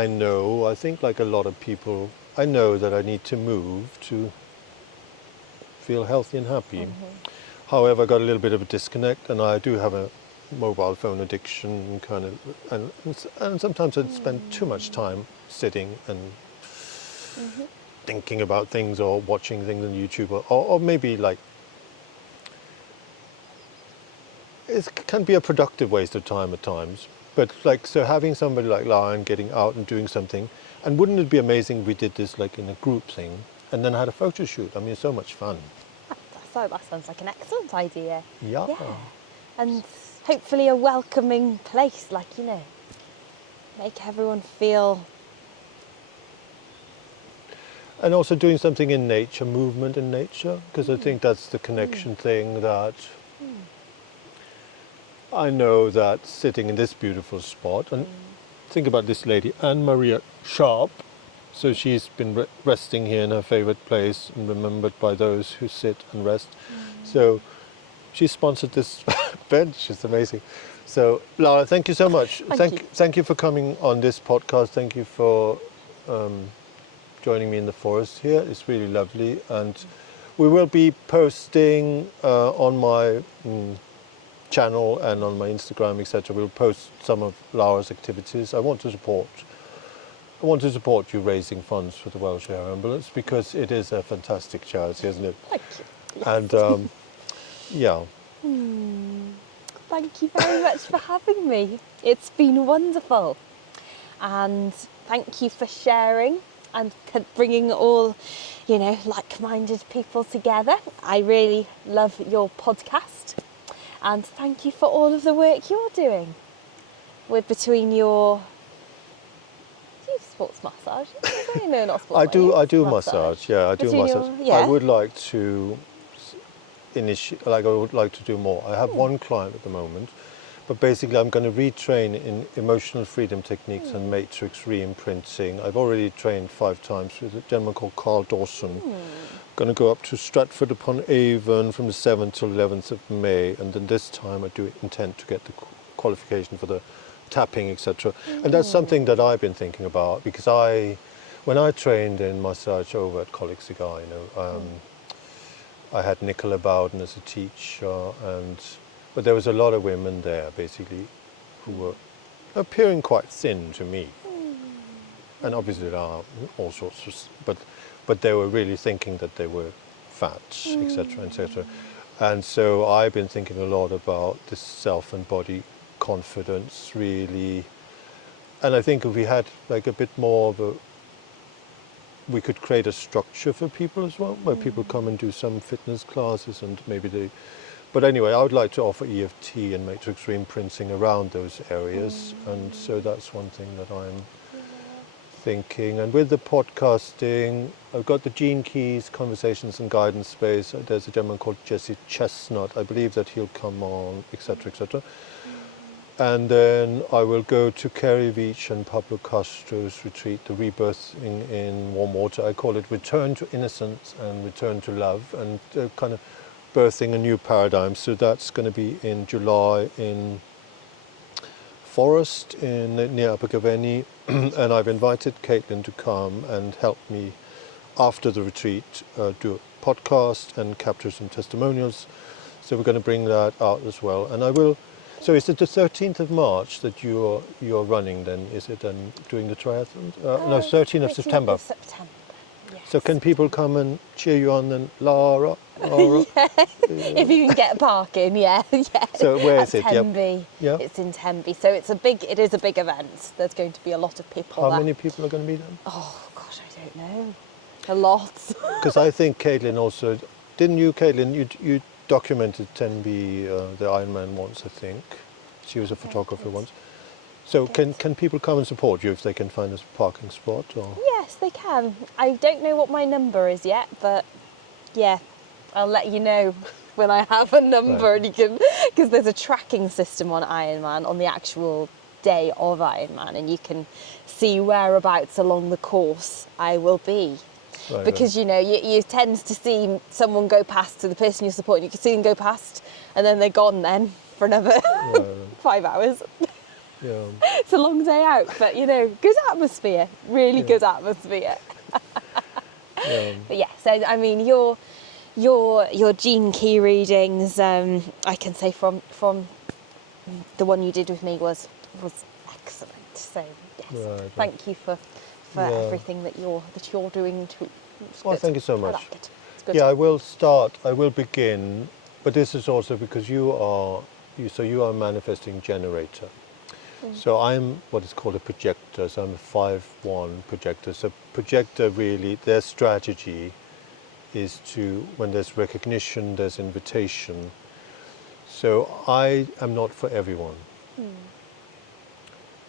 know, I think like a lot of people, I know that I need to move to feel healthy and happy. However, I got a little bit of a disconnect, and I do have a mobile phone addiction kind of, and sometimes I spend too much time sitting and thinking about things or watching things on YouTube, or maybe like, it can be a productive waste of time at times. But like, so having somebody like Lara and getting out and doing something, and wouldn't it be amazing if we did this like in a group thing and then had a photo shoot? I mean, it's so much fun. That sounds like an excellent idea. Yeah. And hopefully a welcoming place, like, you know, make everyone feel. And also doing something in nature, movement in nature, because I think that's the connection thing that I know that sitting in this beautiful spot, and think about this lady, Anne-Maria Sharp. So she's been resting here in her favourite place and remembered by those who sit and rest. So she sponsored this bench. It's amazing. So Lara, thank you so much. Thank you for coming on this podcast. Thank you for joining me in the forest here. It's really lovely, and we will be posting on my channel and on my Instagram, etc. We'll post some of Lara's activities. I want to support you raising funds for the Welsh Air Ambulance, because it is a fantastic charity, isn't it? Thank you. And yeah. Thank you very much for having me. It's been wonderful. And thank you for sharing and bringing all, you know, like-minded people together. I really love your podcast. And thank you for all of the work you're doing between your sports massage. No, not sports. I do massage. Yeah, I do massage. Yeah. I would like to I would like to do more. I have one client at the moment, but basically I'm going to retrain in emotional freedom techniques and matrix re-imprinting. I've already trained 5 times with a gentleman called Carl Dawson. Going to go up to Stratford upon Avon from the 7th till 11th of May, and then this time I do intend to get the qualification for the tapping, etc. And that's something that I've been thinking about, because when I trained in massage over at Coleg Cigar, I had Nicola Bowden as a teacher, but there was a lot of women there basically who were appearing quite thin to me, and obviously there are all sorts of, but they were really thinking that they were fat, etc., etc. And so I've been thinking a lot about this self and body confidence, really. And I think if we had like a bit more of we could create a structure for people as well, where people come and do some fitness classes and maybe but anyway, I would like to offer EFT and matrix reimprinting around those areas. And so that's one thing that I'm thinking. And with the podcasting, I've got the Gene Keys Conversations and Guidance Space. There's a gentleman called Jesse Chestnut. I believe that he'll come on, etc., etc. And then I will go to Kerry Veach and Pablo Castro's retreat, the Rebirthing in Warm Water. I call it Return to Innocence and Return to Love, and kind of birthing a new paradigm. So that's going to be in July in Forest near Abergavenny. And I've invited Caitlin to come and help me after the retreat do a podcast and capture some testimonials. So we're going to bring that out as well. And I will. So is it the 13th of March that you're running then? Is it doing the triathlon? No, 13th of September. Yes. So can people come and cheer you on then, Lara? Yeah. If you can get parking, yeah. So where is it? Tenby. Yep. It's in Tenby. So it is a big event. There's going to be a lot of people. How many people are going to be there? Oh gosh, I don't know. A lot. Because I think Caitlin also, didn't you, Caitlin? You documented Tenby, the Ironman once, I think. She was a photographer once. So can people come and support you if they can find a parking spot? Or? Yes, they can. I don't know what my number is yet, but yeah, I'll let you know when I have a number. Right. And you can, because there's a tracking system on Ironman on the actual day of Ironman, and you can see whereabouts along the course I will be. Right, because you know you tend to see someone go past to the person you're supporting. You can see them go past, and then they're gone then for another 5 hours. Yeah. It's a long day out, but you know, good atmosphere, really good atmosphere. Yeah. But yeah, so I mean, your gene key readings, I can say from the one you did with me was excellent. So yes, thank you for everything that you're doing. Well, thank you so much. I like it. It's good. Yeah, I will begin, but this is also because you are a manifesting generator. So I'm what is called a projector, so I'm a 5-1 projector. So projector really, their strategy is to, when there's recognition, there's invitation. So I am not for everyone.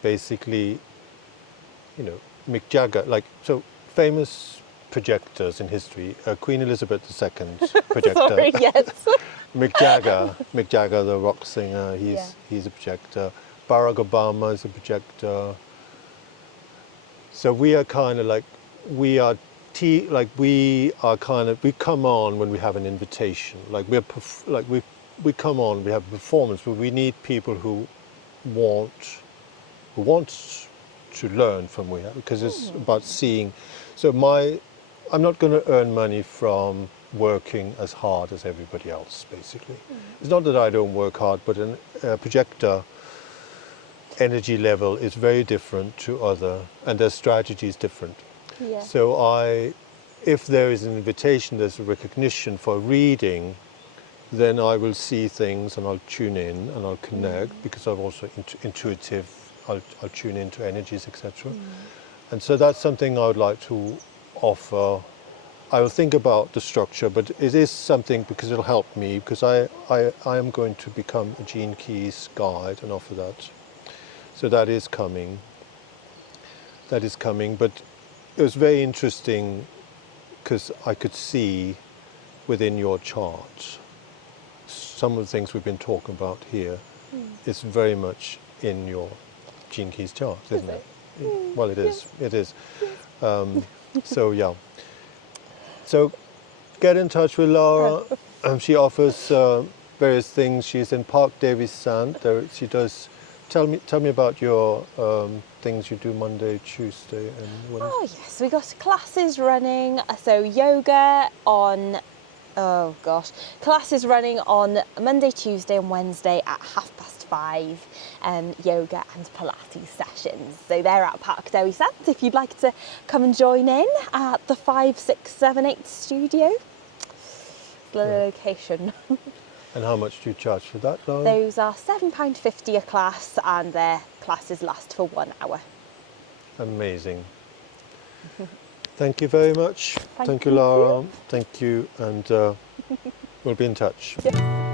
Basically, you know, Mick Jagger, so famous projectors in history, Queen Elizabeth II projector. Sorry, yes. Mick Jagger, the rock singer, he's a projector. Barack Obama is a projector. So we are kind of like, we come on when we have an invitation. Like we come on, we have a performance, but we need people who want to learn from we have, because it's about seeing. So I'm not going to earn money from working as hard as everybody else, basically. It's not that I don't work hard, but a projector energy level is very different to other, and their strategy is different. Yeah. So if there is an invitation, there's a recognition for reading, then I will see things and I'll tune in and I'll connect, because I'm also intuitive. I'll tune into energies, etc. And so that's something I would like to offer. I will think about the structure, but it is something, because it'll help me, because I am going to become a Gene Keys guide and offer that. So that is coming. But it was very interesting because I could see within your chart some of the things we've been talking about here. It's very much in your Gene Keys chart, isn't it? Well, it is. It is. So yeah. So get in touch with Lara. She offers various things. She's in Park Davies Sand. She does. Tell me about your things you do Monday, Tuesday, and Wednesday. Oh yes, we got classes running. So yoga on, classes running on Monday, Tuesday, and Wednesday at 5:30. Yoga and Pilates sessions. So they're at Park Davies Sand. If you'd like to come and join in at the 5678 studio, the location. And how much do you charge for that, Lara? Those are £7.50 a class, and their classes last for 1 hour. Amazing. Thank you very much. Thank you, you. Lara. Thank you, and we'll be in touch. Yeah.